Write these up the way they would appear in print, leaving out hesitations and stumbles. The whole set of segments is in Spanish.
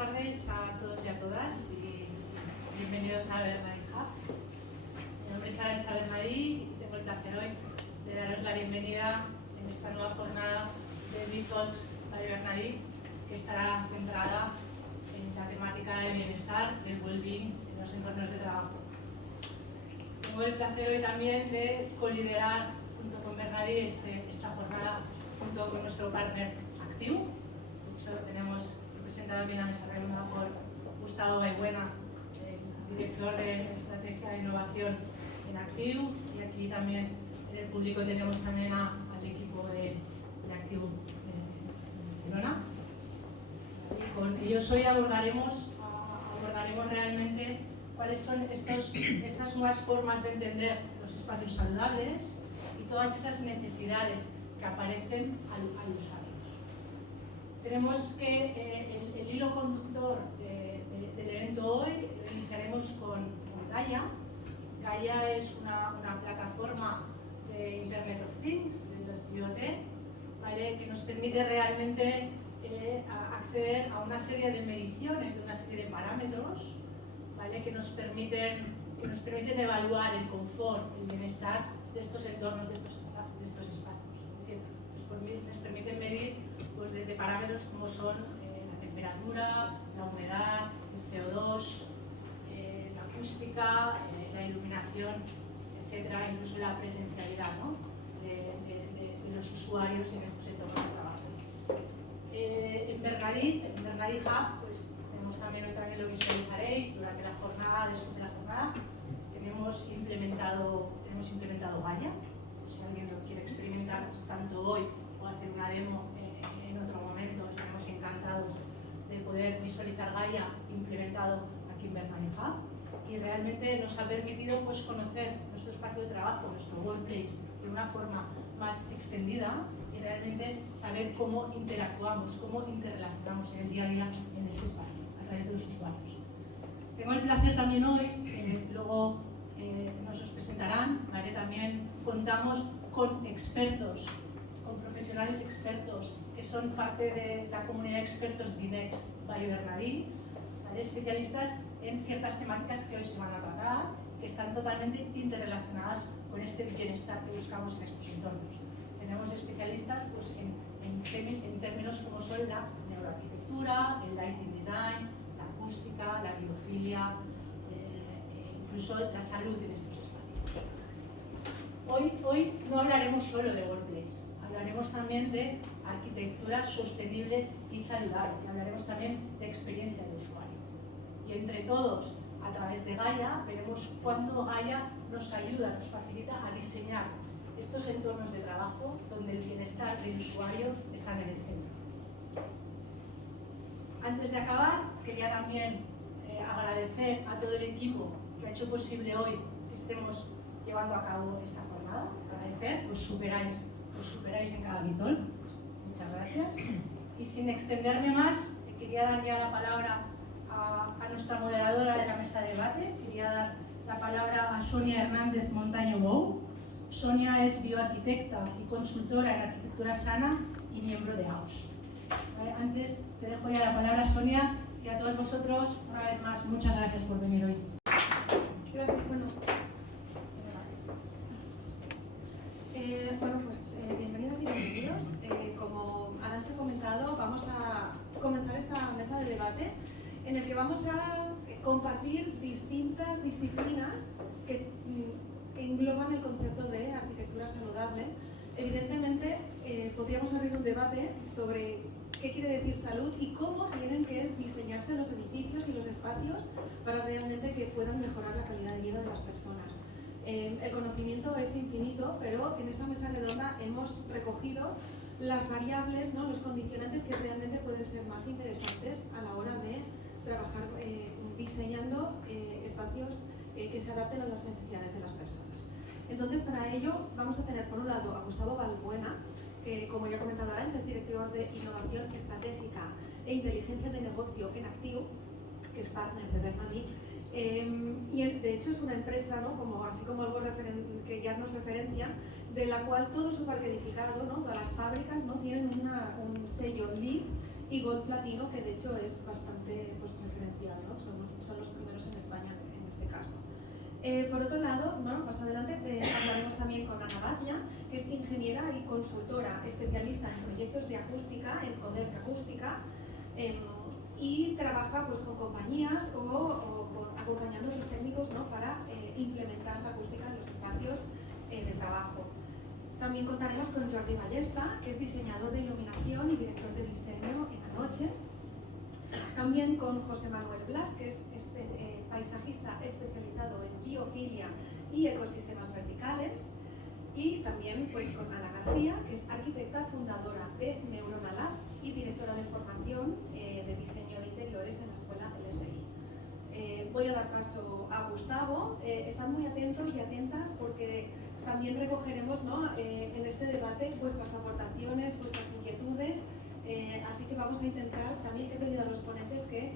tardes a todos y a todas y bienvenidos a Bernadí Hub. Mi nombre es Arantxa Bernadí y tengo el placer hoy de daros la bienvenida en esta nueva jornada de Talks by Bernadí, que estará centrada en la temática de bienestar, del well-being en los entornos de trabajo. Tengo el placer hoy también de coliderar junto con Bernadí esta jornada junto con nuestro partner Actiu. De hecho, tenemos representado aquí en la mesa redonda por Gustavo Baybuena, el director de Estrategia de Innovación en Actiu, y aquí también en el público tenemos también al equipo de Actiu de Barcelona. Y con ellos hoy abordaremos realmente cuáles son estas nuevas formas de entender los espacios saludables y todas esas necesidades que aparecen al usarlos. Tenemos que el hilo conductor del evento hoy lo iniciaremos con Gaia. Gaia es una plataforma de Internet of Things, de los IoT, ¿vale? Que nos permite realmente acceder a una serie de mediciones, de una serie de parámetros, ¿vale? que nos permiten evaluar el confort, el bienestar de estos entornos, de estos espacios. Es decir, nos permiten medir pues, desde parámetros como son la temperatura, la humedad, el CO2, la acústica, la iluminación, etcétera, incluso la presencialidad, ¿no? de los usuarios en estos entornos de trabajo. En Bernadí Hub, pues tenemos también, hoy también lo visualizaréis durante la jornada, después de la jornada, tenemos implementado Gaia. Si alguien lo quiere experimentar tanto hoy o hacer una demo en otro momento, estaremos encantados de poder visualizar Gaia implementado aquí en Bernadí Hub. Y realmente nos ha permitido pues, conocer nuestro espacio de trabajo, nuestro workplace, de una forma más extendida y realmente saber cómo interactuamos, cómo interrelacionamos en el día a día en este espacio, a través de los usuarios. Tengo el placer también hoy, luego nos os presentarán, ¿vale? También contamos con expertos, con profesionales expertos que son parte de la comunidad de expertos DINEX by Bernadí, ¿vale? Especialistas en ciertas temáticas que hoy se van a tratar, que están totalmente interrelacionadas con este bienestar que buscamos en estos entornos. Tenemos especialistas pues, en términos como son la neuroarquitectura, el lighting design, la acústica, la biofilia, incluso la salud en estos espacios. Hoy no hablaremos solo de workplace, hablaremos también de arquitectura sostenible y saludable, y hablaremos también de experiencia de usuario. Y entre todos, a través de Gaia, veremos cuánto Gaia nos ayuda, nos facilita a diseñar estos entornos de trabajo donde el bienestar del usuario está en el centro. Antes de acabar, quería también agradecer a todo el equipo que ha hecho posible hoy que estemos llevando a cabo esta jornada. Agradecer, os superáis en cada vitol. Muchas gracias. Y sin extenderme más, quería dar ya la palabra a nuestra moderadora de la mesa de debate. Quería dar la palabra a Sonia Hernández Montaño Bou. Sonia es bioarquitecta y consultora en arquitectura sana y miembro de AOS. ¿Vale? Antes te dejo ya la palabra, Sonia, y a todos vosotros, una vez más, muchas gracias por venir hoy. Gracias, bienvenidas y bienvenidos. Como Arantxa ha comentado, vamos a comenzar esta mesa de debate en el que vamos a compartir distintas disciplinas que engloban el concepto de arquitectura saludable. Evidentemente, podríamos abrir un debate sobre qué quiere decir salud y cómo tienen que diseñarse los edificios y los espacios para realmente que puedan mejorar la calidad de vida de las personas. El conocimiento es infinito, pero en esta mesa redonda hemos recogido las variables, ¿no? Los condicionantes que realmente pueden ser más interesantes a la hora de trabajar diseñando espacios que se adapten a las necesidades de las personas. Entonces, para ello vamos a tener por un lado a Gustavo Baybuena, que como ya ha comentado Arantxa, es director de Innovación Estratégica e Inteligencia de Negocio en Actiu, que es partner de Bernadí. Y de hecho es una empresa, ¿no? Así como algo que ya nos referencia, de la cual todo su parque edificado, ¿no? Todas las fábricas, ¿no? Tienen un sello LEED y Gold Platino, que de hecho es bastante pues, referencial, ¿no? Son los primeros en España en este caso. Por otro lado, bueno, más adelante hablaremos también con Ana Batia, que es ingeniera y consultora especialista en proyectos de acústica, en Codelc Acústica, y trabaja pues, con compañías o acompañando a sus técnicos, ¿no? Para implementar la acústica en los espacios de trabajo. También contaremos con Jordi Ballesta, que es diseñador de iluminación y director de diseño en Anoche. También con José Manuel Blas, que es paisajista especializado en biofilia y ecosistemas verticales. Y también pues, con Ana García, que es arquitecta fundadora de Neurona Lab y directora de formación de diseño de interiores en la escuela LRI. Voy a dar paso a Gustavo. Estad muy atentos y atentas porque también recogeremos, ¿no? En este debate vuestras aportaciones, vuestras inquietudes. Así que vamos a intentar, también he pedido a los ponentes que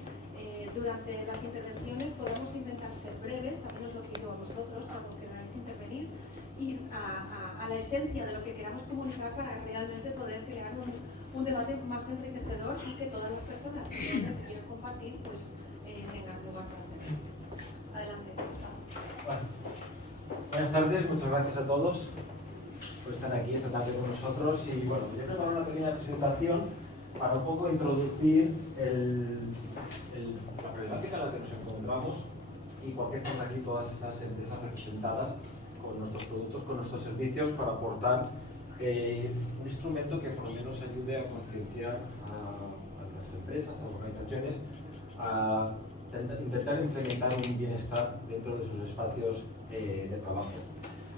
durante las intervenciones podamos intentar ser breves, también os lo pido a vosotros cuando queráis intervenir, ir a la esencia de lo que queramos comunicar para realmente poder crear un debate más enriquecedor y que todas las personas que realmente quieran compartir pues tengan lugar para hacerlo. Adelante, Gustavo. Bueno, buenas tardes, muchas gracias a todos por estar aquí esta tarde con nosotros y bueno, yo he preparado una pequeña presentación para un poco introducir la problemática en la que nos encontramos y por qué están aquí todas estas empresas representadas con nuestros productos, con nuestros servicios para aportar un instrumento que por lo menos ayude a concienciar a las empresas, a las organizaciones, a intentar implementar un bienestar dentro de sus espacios de trabajo.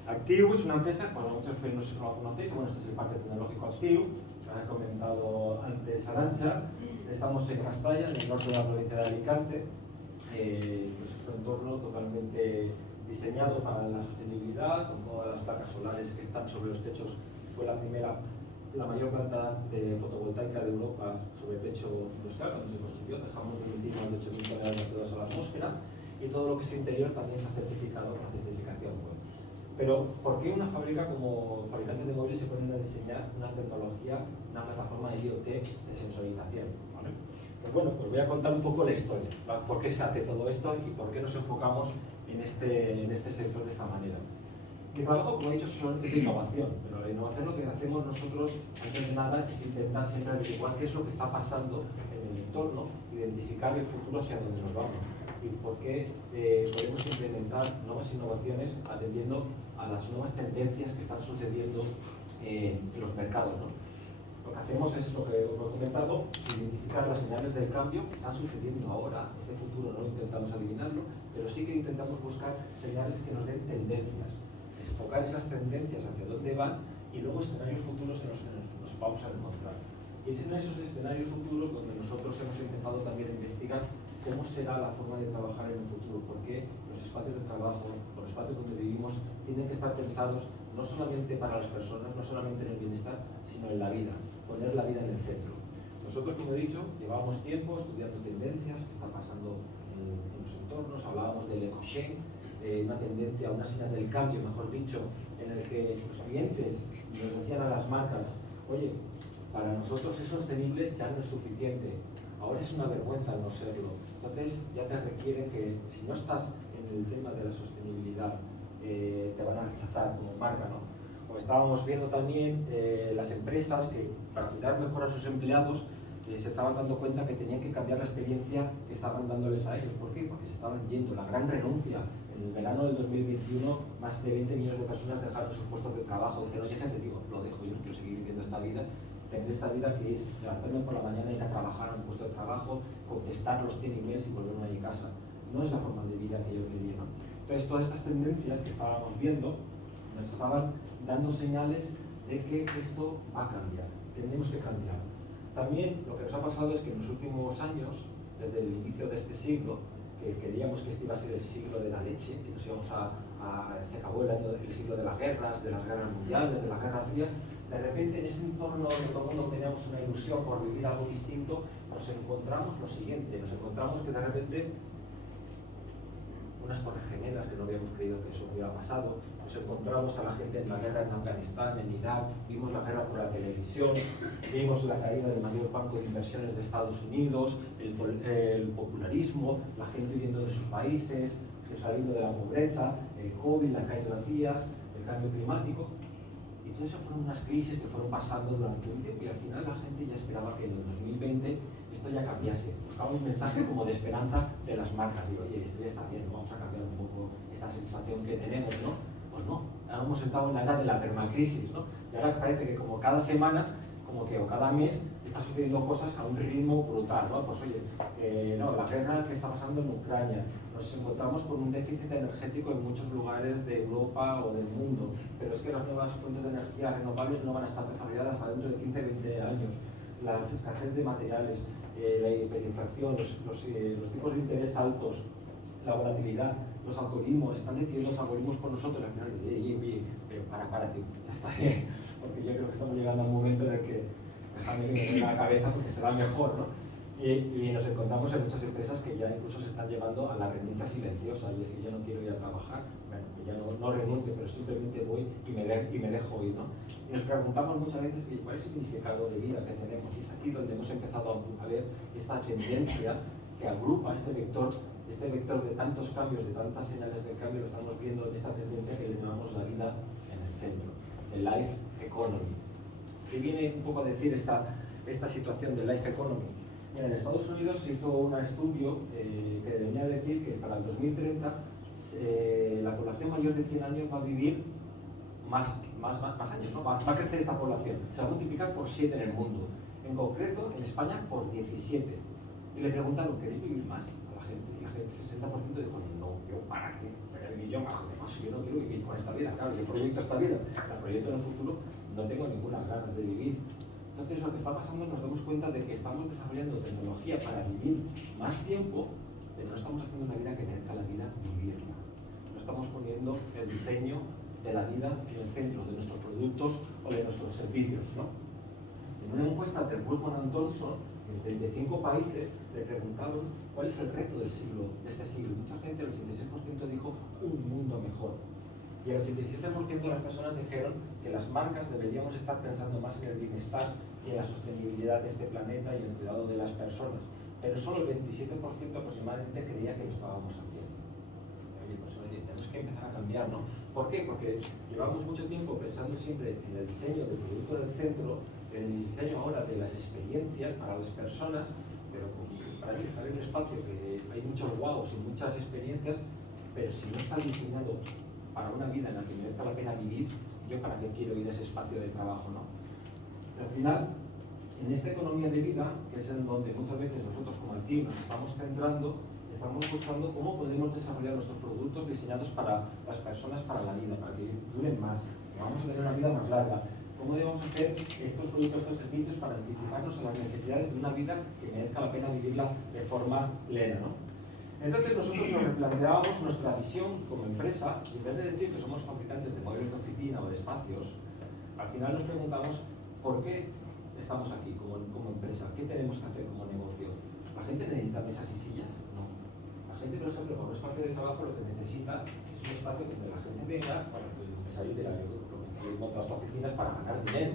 Actiu es una empresa, bueno, muchos no lo conocéis, bueno, este es el Parque Tecnológico Actiu, que ha comentado antes Arantxa. Estamos en Castalla, en el norte de la provincia de Alicante, pues es un entorno totalmente diseñado para la sostenibilidad, con todas las placas solares que están sobre los techos. Fue la mayor planta de fotovoltaica de Europa sobre techo industrial cuando se construyó. Dejamos de emitir más de 8.000 toneladas de CO2 a la atmósfera y todo lo que es interior también se ha certificado con la certificación WELL. Pero, ¿por qué una fábrica como fabricantes de móviles se ponen a diseñar una tecnología, una plataforma de IoT de sensorización? ¿Vale? Pues bueno, pues voy a contar un poco la historia, por qué se hace todo esto y por qué nos enfocamos en este sector de esta manera. Mi trabajo, como he dicho, es de innovación, pero la innovación lo que hacemos nosotros, antes de nada, es intentar siempre averiguar qué es lo que está pasando en el entorno, identificar el futuro hacia donde nos vamos y por qué podemos implementar nuevas innovaciones atendiendo a las nuevas tendencias que están sucediendo en los mercados, ¿no? Lo que hacemos es lo que os he comentado, identificar las señales del cambio que están sucediendo ahora. Ese futuro no intentamos adivinarlo, pero sí que intentamos buscar señales que nos den tendencias, enfocar esas tendencias hacia dónde van y luego escenarios futuros en los que nos vamos a encontrar. Y es en esos escenarios futuros donde nosotros hemos intentado también investigar cómo será la forma de trabajar en el futuro, porque los espacios de trabajo, los espacios donde vivimos, tienen que estar pensados no solamente para las personas, no solamente en el bienestar, sino en la vida, poner la vida en el centro. Nosotros, como he dicho, llevamos tiempo estudiando tendencias que están pasando en los entornos, hablábamos del eco-chain, una tendencia, una señal del cambio, mejor dicho, en el que los clientes nos decían a las marcas, oye, para nosotros es sostenible, ya no es suficiente, ahora es una vergüenza no serlo. Entonces ya te requiere que si no estás en el tema de la sostenibilidad, te van a rechazar como marca, ¿no? Como estábamos viendo también, las empresas que para cuidar mejor a sus empleados se estaban dando cuenta que tenían que cambiar la experiencia que estaban dándoles a ellos. ¿Por qué? Porque se estaban yendo, la gran renuncia. En el verano del 2021, más de 20 millones de personas dejaron sus puestos de trabajo. Dijeron, oye, jefe, digo, lo dejo, yo no quiero seguir viviendo esta vida. Tener esta vida que es levantarme por la mañana, ir a trabajar a un puesto de trabajo, contestar los 100 emails y volverme a mi casa. No es la forma de vida que yo quería, ¿no? Entonces, todas estas tendencias que estábamos viendo nos estaban dando señales de que esto va a cambiar, tenemos que cambiar. También lo que nos ha pasado es que en los últimos años, desde el inicio de este siglo, que creíamos que este iba a ser el siglo de la leche, que nos íbamos se acabó el siglo de las guerras mundiales, de la Guerra Fría, de repente en ese entorno donde todo el mundo teníamos una ilusión por vivir algo distinto, nos encontramos lo siguiente, nos encontramos que de repente unas torres gemelas que no habíamos creído que eso hubiera pasado. Nos encontramos a la gente en la guerra en Afganistán, en Irak, vimos la guerra por la televisión, vimos la caída del mayor banco de inversiones de Estados Unidos, el popularismo, la gente huyendo de sus países, saliendo de la pobreza, el COVID, la caída de las vías, el cambio climático. Y todo eso fueron unas crisis que fueron pasando durante un tiempo y al final la gente ya esperaba que en el 2020 esto ya cambiase. Buscaba un mensaje como de esperanza de las marcas. Digo, oye, esto ya está bien, vamos a cambiar un poco esta sensación que tenemos, ¿no? Pues no, ahora hemos entrado en la era de la permacrisis, ¿no? Y ahora parece que como cada semana, como que o cada mes, está sucediendo cosas a un ritmo brutal, ¿no? Pues oye, no, la guerra que está pasando en Ucrania, nos encontramos con un déficit energético en muchos lugares de Europa o del mundo, pero es que las nuevas fuentes de energía renovables no van a estar desarrolladas hasta dentro de 15-20 años. La escasez de materiales, la hiperinflación, los tipos de interés altos, la volatilidad, los algoritmos, están decidiendo los algoritmos por nosotros. Al final, pero para, tío, ya está bien, porque yo creo que estamos llegando al momento en el que déjame que me dé la cabeza porque será mejor, ¿no? Y nos encontramos en muchas empresas que ya incluso se están llevando a la renuncia silenciosa, y es que yo no quiero ir a trabajar, bueno, que ya no renuncio, pero simplemente voy y me dejo ir, ¿no? Y nos preguntamos muchas veces cuál es el significado de vida que tenemos, y es aquí donde hemos empezado a ver esta tendencia que agrupa este vector de tantos cambios, de tantas señales de cambio, lo estamos viendo en esta tendencia que le llamamos la vida en el centro, el life economy. ¿Qué viene un poco a decir esta situación del life economy? En Estados Unidos se hizo un estudio que venía a decir que para el 2030 la población mayor de 100 años va a vivir más años, ¿no? Va a crecer esta población, se va a multiplicar por 7 en el mundo, en concreto en España por 17. Y le preguntaron, ¿queréis vivir más? A la gente, y la gente, el 60% dijo, no, yo para qué, para vivir yo más, yo no quiero vivir con esta vida, claro, yo proyecto esta vida, la proyecto en el futuro, no tengo ninguna ganas de vivir. Entonces lo que está pasando, nos damos cuenta de que estamos desarrollando tecnología para vivir más tiempo, pero no estamos haciendo una vida que merezca la vida vivirla. No estamos poniendo el diseño de la vida en el centro de nuestros productos o de nuestros servicios, ¿no? En una encuesta del Grupo Thomson, en 35 países, le preguntaron cuál es el reto de este siglo. Mucha gente, el 86% dijo un mundo mejor. Y el 87% de las personas dijeron que las marcas deberíamos estar pensando más en el bienestar y en la sostenibilidad de este planeta y el cuidado de las personas. Pero solo el 27% aproximadamente creía que lo estábamos haciendo. Oye, tenemos que empezar a cambiar, ¿no? ¿Por qué? Porque llevamos mucho tiempo pensando siempre en el diseño del producto del centro, en el diseño ahora de las experiencias para las personas, pero para mí estar en un espacio que hay muchos guaos y muchas experiencias, pero si no está diseñado para una vida en la que merezca la pena vivir, yo para qué quiero ir a ese espacio de trabajo, ¿no? Al final, en esta economía de vida, que es en donde muchas veces nosotros como el team nos estamos centrando, estamos buscando cómo podemos desarrollar nuestros productos diseñados para las personas, para la vida, para que duren más, que vamos a tener una vida más larga. ¿Cómo debemos hacer estos productos, estos servicios para anticiparnos a las necesidades de una vida que merezca la pena vivirla de forma plena, ¿no? Entonces nosotros nos replanteábamos nuestra visión como empresa, y en vez de decir que somos fabricantes de muebles de oficina o de espacios, al final nos preguntamos por qué estamos aquí como empresa, qué tenemos que hacer como negocio. ¿La gente necesita mesas y sillas? No. La gente, por ejemplo, con un espacio de trabajo lo que necesita es un espacio donde la gente venga, para que el empresario de la montas oficinas para ganar dinero.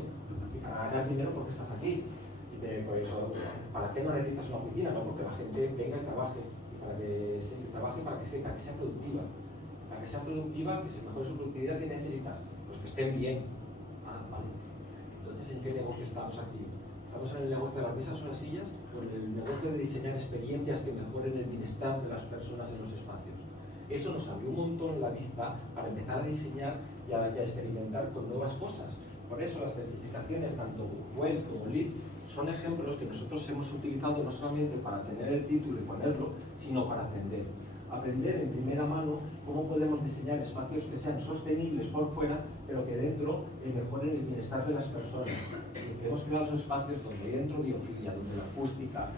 Y para ganar dinero, ¿por qué estás aquí? Pues, ¿para qué no necesitas una oficina? No, porque la gente venga y trabaje. Para que sea productiva. Para que sea productiva, que se mejore su productividad, ¿qué necesitas? Pues que estén bien. Ah, vale. Entonces, ¿en qué negocio estamos aquí? ¿Estamos en el negocio de las mesas o las sillas? ¿O en el negocio de diseñar experiencias que mejoren el bienestar de las personas en los espacios? Eso nos abrió un montón la vista para empezar a diseñar y a experimentar con nuevas cosas. Por eso las certificaciones, tanto WELL como LEED, son ejemplos que nosotros hemos utilizado no solamente para tener el título y ponerlo, sino para aprender. Aprender en primera mano cómo podemos diseñar espacios que sean sostenibles por fuera, pero que dentro mejoren el bienestar de las personas. Y hemos creado esos espacios donde hay dentro biofilia, donde la acústica,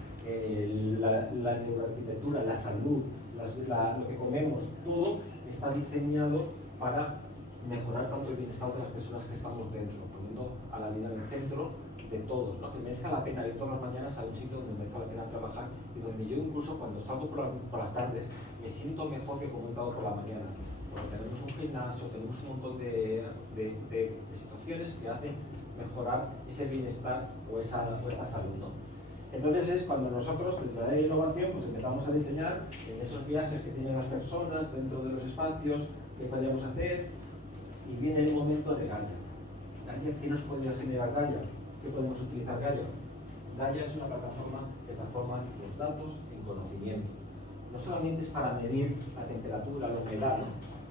la neuroarquitectura, la salud, lo que comemos, todo está diseñado para mejorar tanto el bienestar de las personas que estamos dentro, poniendo a la vida en el centro de todos, ¿no? Que merezca la pena ir todas las mañanas a un sitio donde merezca la pena trabajar y donde yo incluso cuando salgo por las tardes me siento mejor que como he estado por la mañana. Porque tenemos un gimnasio, tenemos un montón de situaciones que hacen mejorar ese bienestar o esta salud, ¿no? Entonces es cuando nosotros, desde la innovación, pues empezamos a diseñar en esos viajes que tienen las personas dentro de los espacios, qué podríamos hacer, y viene el momento de Gaia. Gaia, ¿qué nos puede generar Gaia? ¿Qué podemos utilizar Gaia? Gaia es una plataforma que transforma los datos en conocimiento. No solamente es para medir la temperatura, la humedad, ¿no?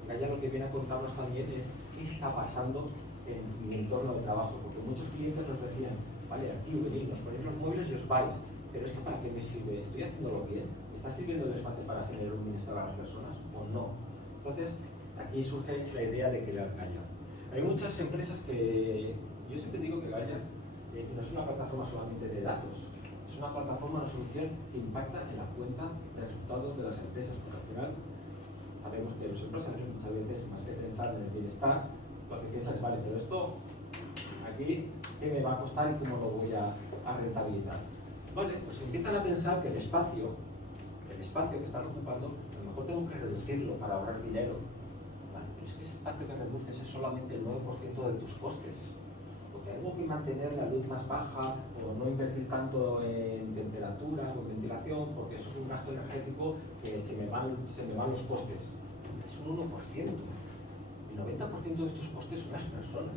Gaia lo que viene a contarnos también es qué está pasando en mi entorno de trabajo, porque muchos clientes nos decían, vale, aquí venís, nos ponéis los muebles y os vais, pero ¿esto para qué me sirve? ¿Estoy haciéndolo bien? ¿Me está sirviendo el espacio para generar un bienestar a las personas o no? Entonces, aquí surge la idea de crear Gaia. Hay muchas empresas que, yo siempre digo que Gaia no es una plataforma solamente de datos, es una plataforma, una solución que impacta en la cuenta de resultados de las empresas, porque al final sabemos que los empresarios muchas veces, más que pensar en el bienestar, lo que piensan es, vale, pero esto aquí, ¿qué me va a costar y cómo lo voy a rentabilizar? Vale, pues empiezan a pensar que el espacio que están ocupando, a lo mejor tengo que reducirlo para ahorrar dinero. Vale, pero es que ese espacio que reduces es solamente el 9% de tus costes. Porque tengo que mantener la luz más baja o no invertir tanto en temperatura o ventilación, porque eso es un gasto energético que se me van los costes. Es un 1%. El 90% de tus costes son las personas.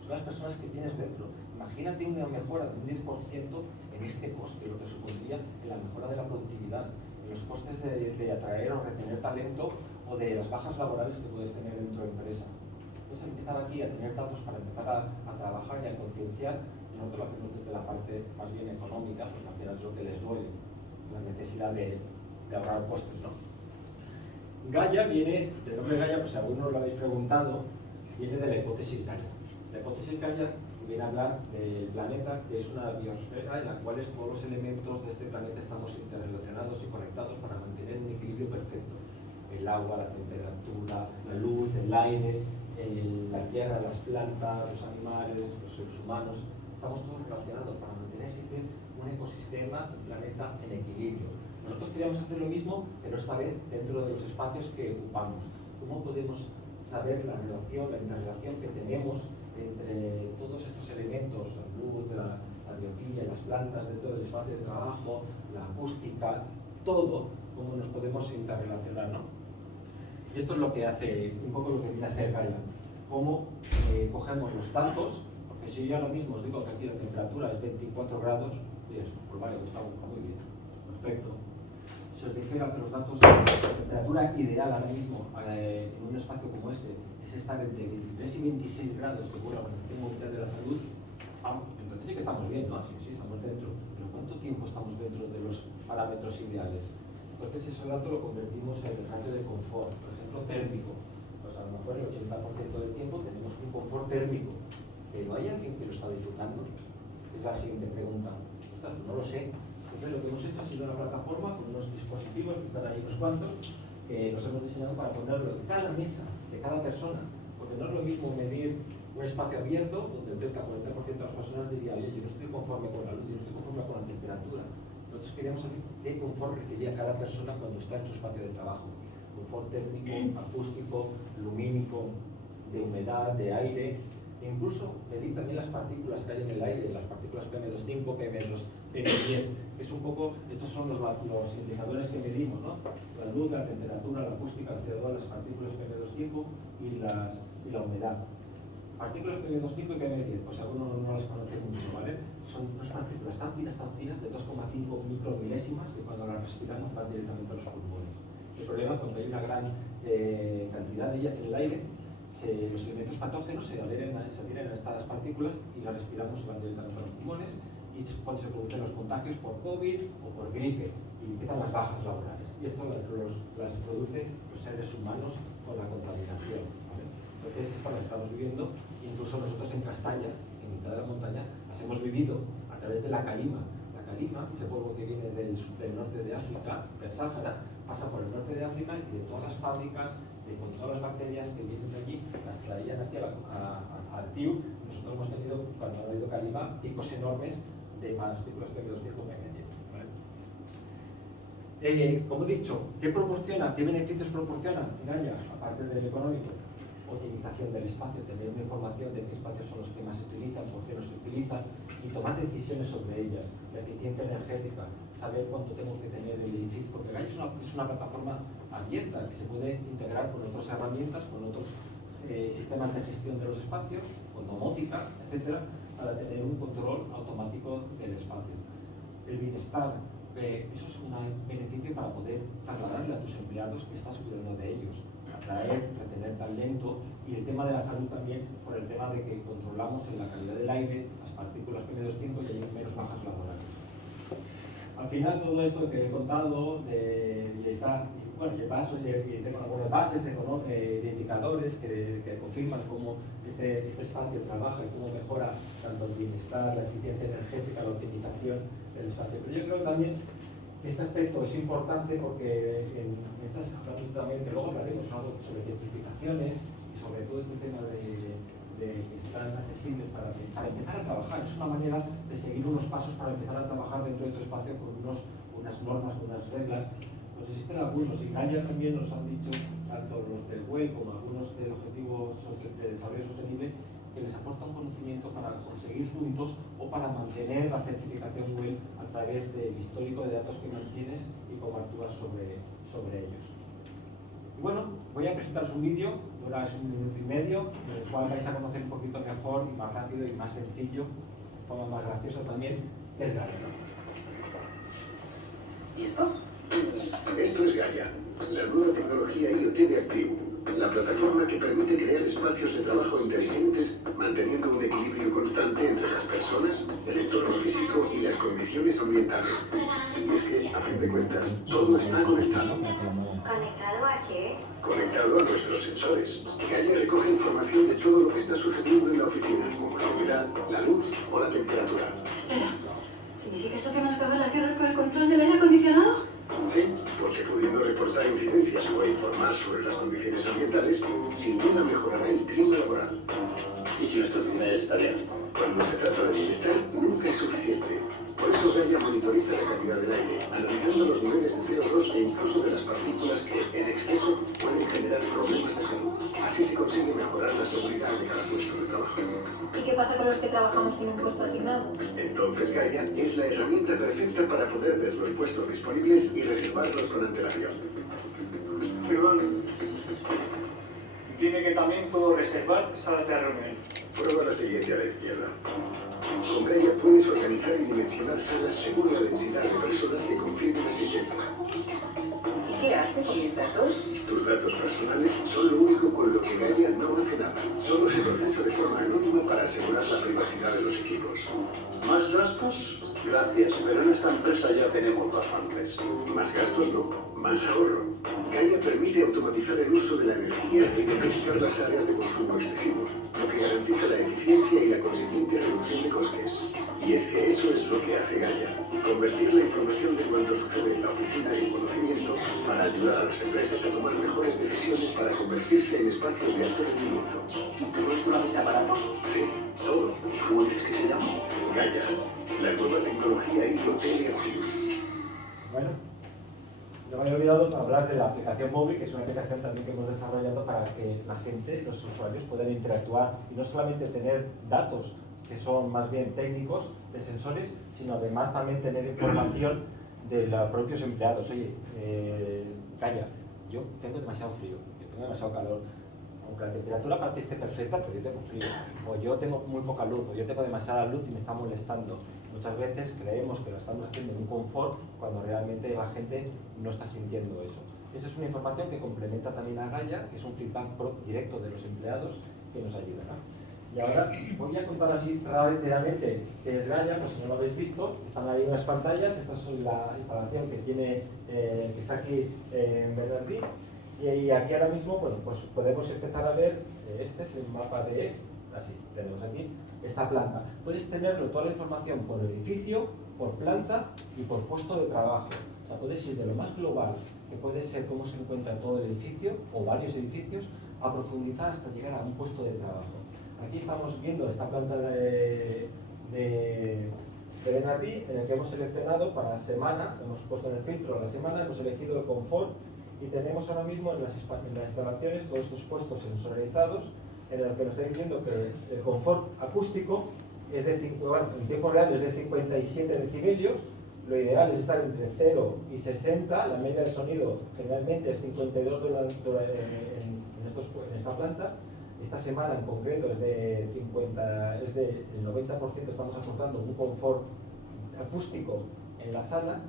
Son las personas que tienes dentro. Imagínate una mejora de un 10% en este coste, lo que supondría en la mejora de la productividad, en los costes de atraer o retener talento o de las bajas laborales que puedes tener dentro de empresa. Entonces empezar aquí a tener datos para empezar a trabajar y a concienciar, y nosotros lo hacemos desde la parte más bien económica, porque al final es lo que les duele, la necesidad de ahorrar costes, ¿no? Gaia viene, del nombre Gaia, pues si algunos lo habéis preguntado, viene de la hipótesis Gaia. La hipótesis Gaia viene a hablar del planeta, que es una biosfera en la cual todos los elementos de este planeta estamos interrelacionados y conectados para mantener un equilibrio perfecto. El agua, la temperatura, la luz, el aire, la tierra, las plantas, los animales, los seres humanos, estamos todos relacionados para mantener siempre un ecosistema, un planeta en equilibrio. Nosotros queríamos hacer lo mismo, pero esta vez dentro de los espacios que ocupamos. ¿Cómo podemos saber la relación, la interrelación que tenemos entre todos estos elementos, la luz, la biofilia, las plantas dentro del espacio de trabajo, la acústica, todo, cómo nos podemos interrelacionar, ¿no? Y esto es lo que hace, un poco lo que viene a hacer Gaia. Cómo cogemos los datos, porque si yo ahora mismo os digo que aquí la temperatura es 24 grados, pues vale, que está muy bien, perfecto. Si os dijera que los datos de la temperatura ideal ahora mismo en un espacio como este es estar entre 23 y 26 grados según la Organización Mundial de la Salud, entonces sí que estamos bien, ¿no? Sí, estamos dentro. Pero ¿cuánto tiempo estamos dentro de los parámetros ideales? Entonces ese dato lo convertimos en el ratio de confort, por ejemplo, térmico. Pues a lo mejor el 80% del tiempo tenemos un confort térmico, pero ¿hay alguien que lo está disfrutando? Es la siguiente pregunta. No lo sé. Entonces lo que hemos hecho ha sido una plataforma con unos dispositivos que están ahí unos cuantos, que los hemos diseñado para ponerlo en cada mesa de cada persona, porque no es lo mismo medir un espacio abierto donde el 30-40% de las personas diría, oye, yo no estoy conforme con la luz, yo no estoy conforme con la temperatura. Nosotros queríamos saber qué confort recibía cada persona cuando está en su espacio de trabajo. Confort térmico, acústico, lumínico, de humedad, de aire, e incluso medir también las partículas que hay en el aire, las partículas PM2.5, PM10, que es un poco, estos son los indicadores que medimos, ¿no? La luz, la temperatura, la acústica, el CO2, las partículas PM2.5 y la humedad. Partículas PM2.5 y PM10, pues algunos no las conocen mucho, ¿vale? Son unas partículas tan finas, de 2,5 micromilésimas, que cuando las respiramos van directamente a los pulmones. El problema es cuando hay una gran cantidad de ellas en el aire, los elementos patógenos se adhieren a estas partículas y las respiramos y van directamente a los pulmones, y cuando se producen los contagios por COVID o por gripe y empiezan las bajas laborales. Y esto las producen los seres humanos con la contaminación, ¿vale? Entonces esto las estamos viviendo, incluso nosotros en Castalla, en mitad de la montaña, las hemos vivido a través de la calima. La calima, ese polvo que viene del norte de África, del Sáhara, pasa por el norte de África y de todas las fábricas, con todas las bacterias que vienen de allí, las traían aquí al TIU. Nosotros nosotros hemos tenido, cuando ha habido calima, picos enormes de partículas PM200 MN. Como he dicho, ¿qué beneficios proporciona Gaia, aparte del económico? Optimización del espacio, tener una información de qué espacios son los que más se utilizan, por qué no se utilizan, y tomar decisiones sobre ellas. La eficiencia energética, saber cuánto tengo que tener el edificio, porque Gaia es una plataforma abierta que se puede integrar con otras herramientas, con otros sistemas de gestión de los espacios, con domótica, etcétera, para tener un control automático del espacio. El bienestar, eso es un beneficio para poder trasladarle a tus empleados que estás cuidando de ellos, atraer, retener talento, y el tema de la salud también, por el tema de que controlamos en la calidad del aire las partículas PM200 y hay menos bajas laborales. Al final, todo esto que he contado, tengo algunas bases de indicadores que confirman cómo este espacio trabaja y cómo mejora tanto el bienestar, la eficiencia energética, la optimización del espacio. Pero yo creo que también este aspecto es importante porque en estas también, que luego hablaremos algo sobre certificaciones y sobre todo este tema de que están accesibles para empezar a trabajar. Es una manera de seguir unos pasos para empezar a trabajar dentro de tu espacio con unas normas, unas reglas. Pues existen algunos, y Gaia también nos han dicho, tanto los del WELL como algunos del Objetivo de Desarrollo Sostenible, que les aporta un conocimiento para conseguir puntos o para mantener la certificación WELL a través del histórico de datos que mantienes y cómo actúas sobre ellos. Y bueno, voy a presentaros un vídeo, dura un minuto y medio, en el cual vais a conocer un poquito mejor y más rápido y más sencillo, de forma más graciosa también, qué es Gaia. ¿Y esto? Esto es Gaia, la nueva tecnología IoT de Activo, la plataforma que permite crear espacios de trabajo inteligentes, manteniendo un equilibrio constante entre las personas, el entorno físico y las condiciones ambientales. Y es que, a fin de cuentas, todo está conectado. ¿Conectado a qué? Conectado a nuestros sensores. Gaia recoge información de todo lo que está sucediendo en la oficina, como la humedad, la luz o la temperatura. Espera, ¿significa eso que van a acabar las guerras por el control del aire acondicionado? Sí, porque pudiendo reportar incidencias o informar sobre las condiciones ambientales, sin duda mejorará el clima laboral. ¿Y si nuestro primer está bien? Cuando se trata de bienestar, nunca es suficiente. Por eso Gaia monitoriza la calidad del aire, analizando los niveles de CO2 e incluso de las partículas que, en exceso, pueden generar problemas de salud. Así se consigue mejorar la seguridad de cada puesto de trabajo. ¿Y qué pasa con los que trabajamos sin un puesto asignado? Entonces Gaia es la herramienta perfecta para poder ver los puestos disponibles y reservarlos con antelación. Perdón. Dime que también puedo reservar salas de reunión. Prueba la siguiente a la izquierda. Con Gaia puedes organizar y dimensionar salas según la densidad de personas que confirmen asistencia. ¿Y qué hace con mis datos? Tus datos personales son lo único con lo que Gaia no hace nada. Todo se procesa de forma anónima para asegurar la privacidad de los equipos. ¿Más gastos? Gracias, pero en esta empresa ya tenemos bastantes. Más gastos no, más ahorro. Gaia permite automatizar el uso de la energía e identificar las áreas de consumo excesivo, lo que garantiza la eficiencia y la consiguiente reducción de costes. Y es que eso es lo que hace Gaia, convertir la información de cuanto sucede en la oficina en conocimiento para ayudar a las empresas a tomar mejores decisiones para convertirse en espacios de alto rendimiento. ¿Y todo esto una vista barata? Sí, todo. ¿Cómo dices que se llama? Gaia, la nueva tecnología IoT de Active. Bueno, no me había olvidado hablar de la aplicación móvil, que es una aplicación también que hemos desarrollado para que la gente, los usuarios, puedan interactuar y no solamente tener datos que son más bien técnicos de sensores, sino además también tener información de los propios empleados. Oye, Gaia, yo tengo demasiado frío, yo tengo demasiado calor, aunque la temperatura para ti esté perfecta, pero yo tengo frío, o yo tengo muy poca luz, o yo tengo demasiada luz y me está molestando. Muchas veces creemos que lo estamos haciendo en un confort cuando realmente la gente no está sintiendo eso. Esa es una información que complementa también a Gaia, que es un feedback directo de los empleados que nos ayuda, ¿no? Y ahora voy a contar así rápidamente qué es Gaia, pues si no lo habéis visto, están ahí unas pantallas, esta es la instalación que tiene, que está aquí en Bernardí, y aquí ahora mismo, bueno, pues podemos empezar a ver, este es el mapa de, así, tenemos aquí, esta planta. Puedes tenerlo, toda la información por edificio, por planta y por puesto de trabajo. O sea, puedes ir de lo más global, que puede ser cómo se encuentra todo el edificio, o varios edificios, a profundizar hasta llegar a un puesto de trabajo. Aquí estamos viendo esta planta de Benatí, en el que hemos seleccionado para la semana, hemos puesto en el filtro la semana, hemos elegido el confort y tenemos ahora mismo en las instalaciones todos estos puestos sensorizados en el que nos está diciendo que el confort acústico es de, en tiempo real es de 57 decibelios. Lo ideal es estar entre 0 y 60, la media de sonido generalmente es 52 en esta planta. Esta semana en concreto es de 50, es del 90% estamos aportando un confort acústico en la sala,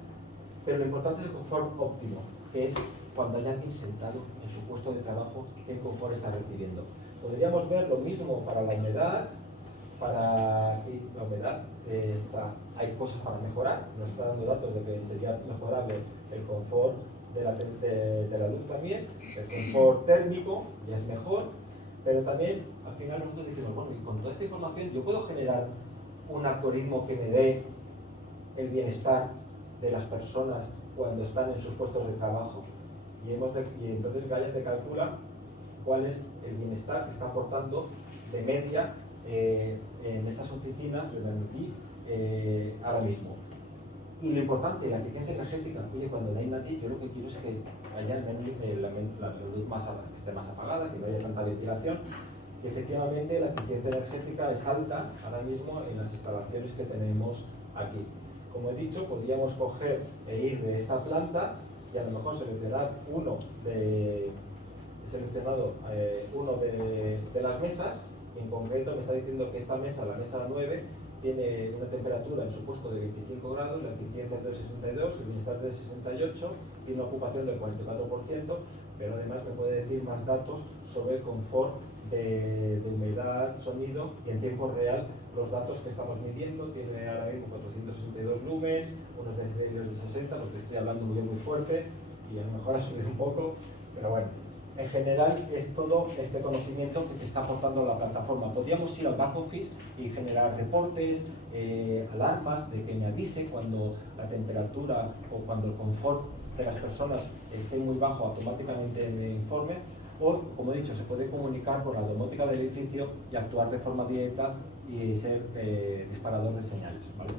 pero lo importante es el confort óptimo, que es cuando hay alguien sentado en su puesto de trabajo, qué confort está recibiendo. Podríamos ver lo mismo para la humedad. Para aquí, la humedad, hay cosas para mejorar, nos está dando datos de que sería mejorable el confort de la luz también, el confort térmico ya es mejor, pero también al final nosotros decimos, bueno, y con toda esta información yo puedo generar un algoritmo que me dé el bienestar de las personas cuando están en sus puestos de trabajo, y entonces Gaia te calcula cuál es el bienestar que está aportando de media en estas oficinas de Benatí ahora mismo. Y lo importante, la eficiencia energética. Oye, cuando no hay nadie, yo lo que quiero es que haya la luz esté más apagada, que no haya tanta ventilación. Y efectivamente la eficiencia energética es alta ahora mismo en las instalaciones que tenemos aquí. Como he dicho, podríamos coger e ir de esta planta y a lo mejor seleccionar uno de las mesas. En concreto me está diciendo que esta mesa, la mesa 9, tiene una temperatura en su puesto de 25 grados, la eficiencia es del 62, el bienestar es del 68, tiene una ocupación del 44%, pero además me puede decir más datos sobre el confort de humedad, sonido y en tiempo real los datos que estamos midiendo. Tiene ahora mismo 462 lumens, unos decibelios de 60, porque estoy hablando muy fuerte y a lo mejor ha subido un poco, pero bueno. En general es todo este conocimiento que te está aportando la plataforma. Podríamos ir al back office y generar reportes, alarmas de que me avise cuando la temperatura o cuando el confort de las personas esté muy bajo, automáticamente me informe. O, como he dicho, se puede comunicar por la domótica del edificio y actuar de forma directa y ser disparador de señales, ¿vale?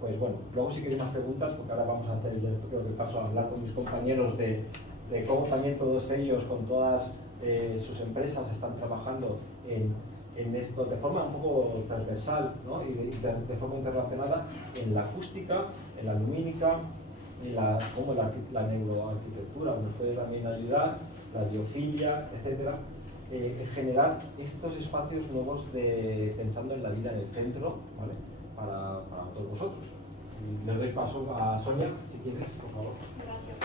Pues bueno, luego si queréis más preguntas, porque ahora vamos a hacer, yo creo que paso a hablar con mis compañeros de cómo también todos ellos, con todas sus empresas, están trabajando en esto de forma un poco transversal, ¿no? Y de forma interrelacionada en la acústica, en la lumínica, en cómo la neuroarquitectura nos puede también ayudar, la biofilia, etcétera, en generar estos espacios nuevos pensando en la vida en el centro, ¿vale? Para todos vosotros. Y les doy paso a Sonia, si quieres, por favor. Gracias,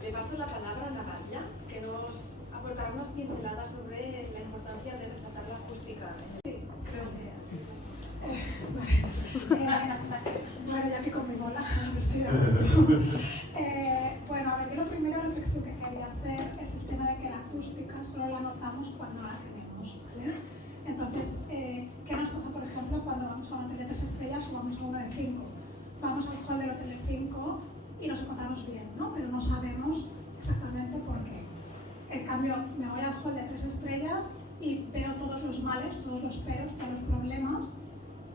le paso la palabra a Natalia, que nos aportará unas pinceladas sobre la importancia de resaltar la acústica. Sí, creo que sí. Bueno, ya que conmigo la bueno, a ver, yo la primera reflexión que quería hacer es el tema de que la acústica solo la notamos cuando la tenemos, ¿vale? Entonces, ¿qué nos pasa, por ejemplo, cuando vamos a un hotel de 3 estrellas o vamos a uno de 5? Vamos al hall del hotel de 5 y nos encontramos bien, ¿no? Pero no sabemos exactamente por qué. En cambio, me voy al hall de 3 estrellas y veo todos los males, todos los peros, todos los problemas,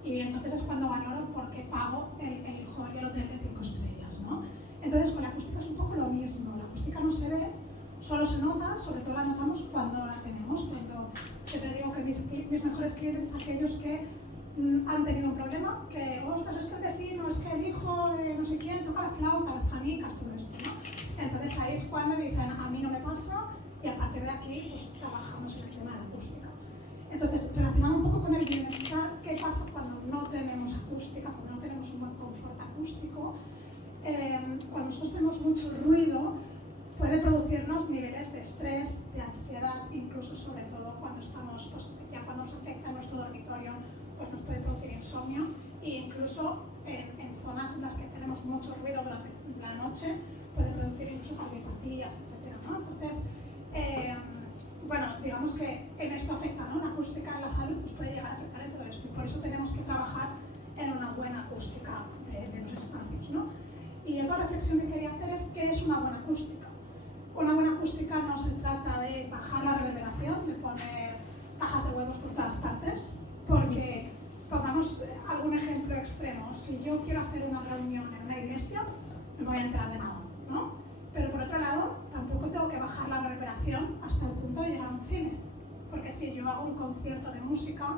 y entonces es cuando valoro por qué pago el hall y el hotel de 5 estrellas, ¿no? Entonces, con la acústica es un poco lo mismo. La acústica no se ve, solo se nota, sobre todo la notamos cuando la tenemos. Cuando siempre digo que mis mejores clientes son aquellos que han tenido un problema, que, ostras, es que el vecino, es que el hijo de no sé quién toca la flauta, las canicas, todo esto, ¿no? Entonces ahí es cuando dicen, a mí no me pasa, y a partir de aquí pues trabajamos en el tema de la acústica. Entonces, relacionado un poco con el bienestar, ¿qué pasa cuando no tenemos acústica, cuando no tenemos un buen confort acústico? Cuando nosotros tenemos mucho ruido, puede producirnos niveles de estrés, de ansiedad, incluso sobre todo cuando estamos, pues ya cuando nos afecta nuestro dormitorio, pues nos puede producir insomnio, e incluso en zonas en las que tenemos mucho ruido durante la noche, puede producir incluso cardiopatías, etc., ¿no? Entonces, bueno, digamos que en esto afecta, ¿no? La acústica en la salud pues puede llegar a afectar en todo esto, y por eso tenemos que trabajar en una buena acústica de los espacios, ¿no? Y otra reflexión que quería hacer es ¿qué es una buena acústica? Una buena acústica no se trata de bajar la reverberación, de poner cajas de huevos por todas partes, porque, pongamos algún ejemplo extremo, si yo quiero hacer una reunión en una iglesia, no me voy a enterar de nada, ¿no? Pero por otro lado, tampoco tengo que bajar la reverberación hasta el punto de llegar a un cine, porque si yo hago un concierto de música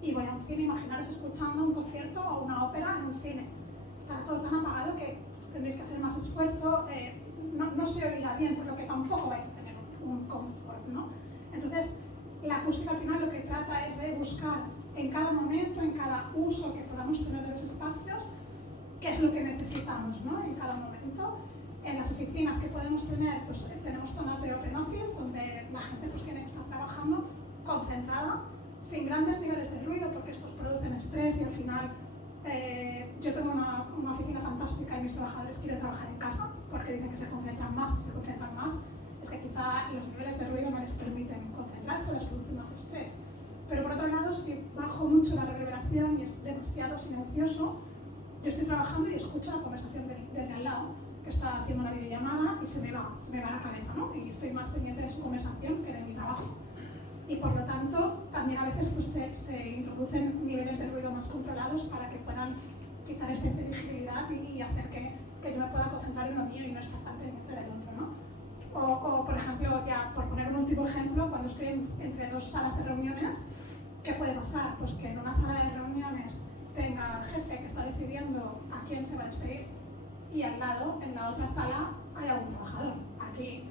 y voy a un cine, imaginaros escuchando un concierto o una ópera en un cine, estará todo tan apagado que tendréis que hacer más esfuerzo, no se oirá bien, por lo que tampoco vais a tener un confort, ¿no? Entonces, la acústica al final lo que trata es de buscar en cada momento, en cada uso que podamos tener de los espacios, qué es lo que necesitamos, ¿no? En cada momento. En las oficinas que podemos tener, pues tenemos zonas de open office donde la gente pues tiene que estar trabajando concentrada, sin grandes niveles de ruido, porque estos producen estrés y al final yo tengo una oficina fantástica y mis trabajadores quieren trabajar en casa porque dicen que se concentran más y se concentran más. Es que quizá los niveles de ruido no les permiten concentrarse, les produce más estrés. Pero por otro lado, si bajo mucho la reverberación y es demasiado silencioso, yo estoy trabajando y escucho la conversación del de al lado, que está haciendo una videollamada y se me va la cabeza, ¿no? Y estoy más pendiente de su conversación que de mi trabajo. Y por lo tanto, también a veces pues, se introducen niveles de ruido más controlados para que puedan quitar esta inteligibilidad y hacer que yo me pueda concentrar en lo mío y no estar tan pendiente del otro, ¿no? O por ejemplo, ya por poner un último ejemplo, cuando estoy entre dos salas de reuniones, ¿qué puede pasar? Pues que en una sala de reuniones tenga el jefe que está decidiendo a quién se va a despedir y al lado, en la otra sala, hay algún trabajador. Aquí,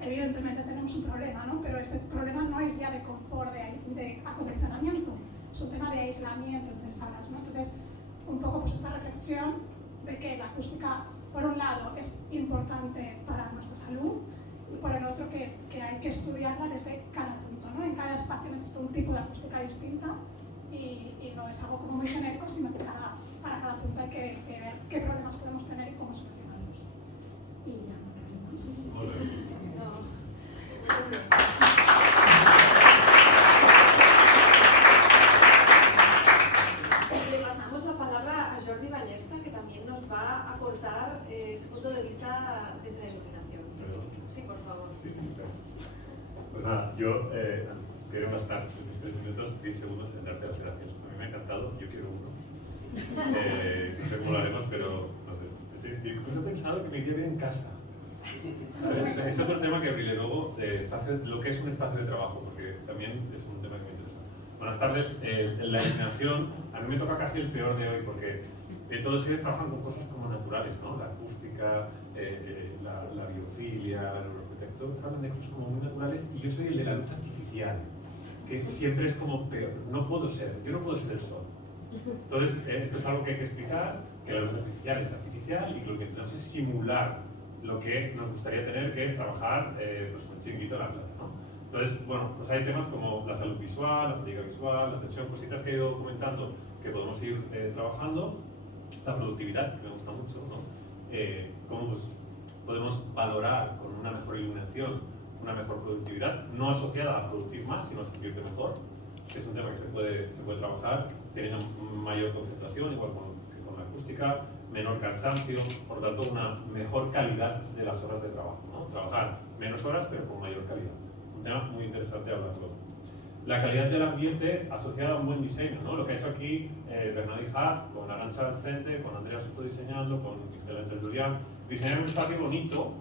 evidentemente, tenemos un problema, ¿no? Pero este problema no es ya de confort, de acondicionamiento, es un tema de aislamiento entre salas, ¿no? Entonces, un poco pues esta reflexión de que la acústica, por un lado, es importante para nuestra salud y por el otro que hay que estudiarla desde cada punto, ¿no? En cada espacio necesita un tipo de acústica distinta y no es algo como muy genérico, sino que para cada punto hay que ver qué problemas podemos tener y cómo solucionarlos. Y ya no tengo más. Le pasamos la palabra a Jordi Ballesta, que también nos va a aportar su punto de vista desde la iluminación. Sí, por favor. Pues nada, yo quiero gastar en mis 3 minutos 10 segundos en darte las gracias. A mí me ha encantado, yo quiero uno. No sé cómo lo haremos, pero no sé. Sí, incluso he pensado que me iría bien en casa. ¿Sabes? Es otro tema que abriré luego, lo que es un espacio de trabajo, porque también es un tema que me interesa. Buenas tardes. En la iluminación, a mí me toca casi el peor de hoy, porque todos ellos trabajan con cosas como naturales, ¿no? La acústica, la biofilia, la neuroprotector, hablan de cosas como muy naturales, y yo soy el de la luz artificial, que siempre es como peor. Yo no puedo ser el sol. Entonces, esto es algo que hay que explicar, que la luz artificial es artificial y que lo que tenemos es simular lo que nos gustaría tener, que es trabajar pues, con chiringuito en la playa, ¿no? Entonces, bueno, pues hay temas como la salud visual, la fatiga visual, la tensión, cositas que he ido comentando que podemos ir trabajando, la productividad, que me gusta mucho, ¿no? Cómo pues, podemos valorar con una mejor iluminación, una mejor productividad, no asociada a producir más, sino a sentirte mejor, que es un tema que se puede trabajar teniendo mayor concentración, igual que con la acústica, menor cansancio, por lo tanto una mejor calidad de las horas de trabajo, ¿no? Trabajar menos horas pero con mayor calidad. Un tema muy interesante hablarlo. La calidad del ambiente asociada a un buen diseño, ¿no? Lo que ha hecho aquí Bernat y Hart, con Arantxa al frente, con Andrea Soto diseñando, con Miguel Ángel Julián, diseñar un espacio bonito,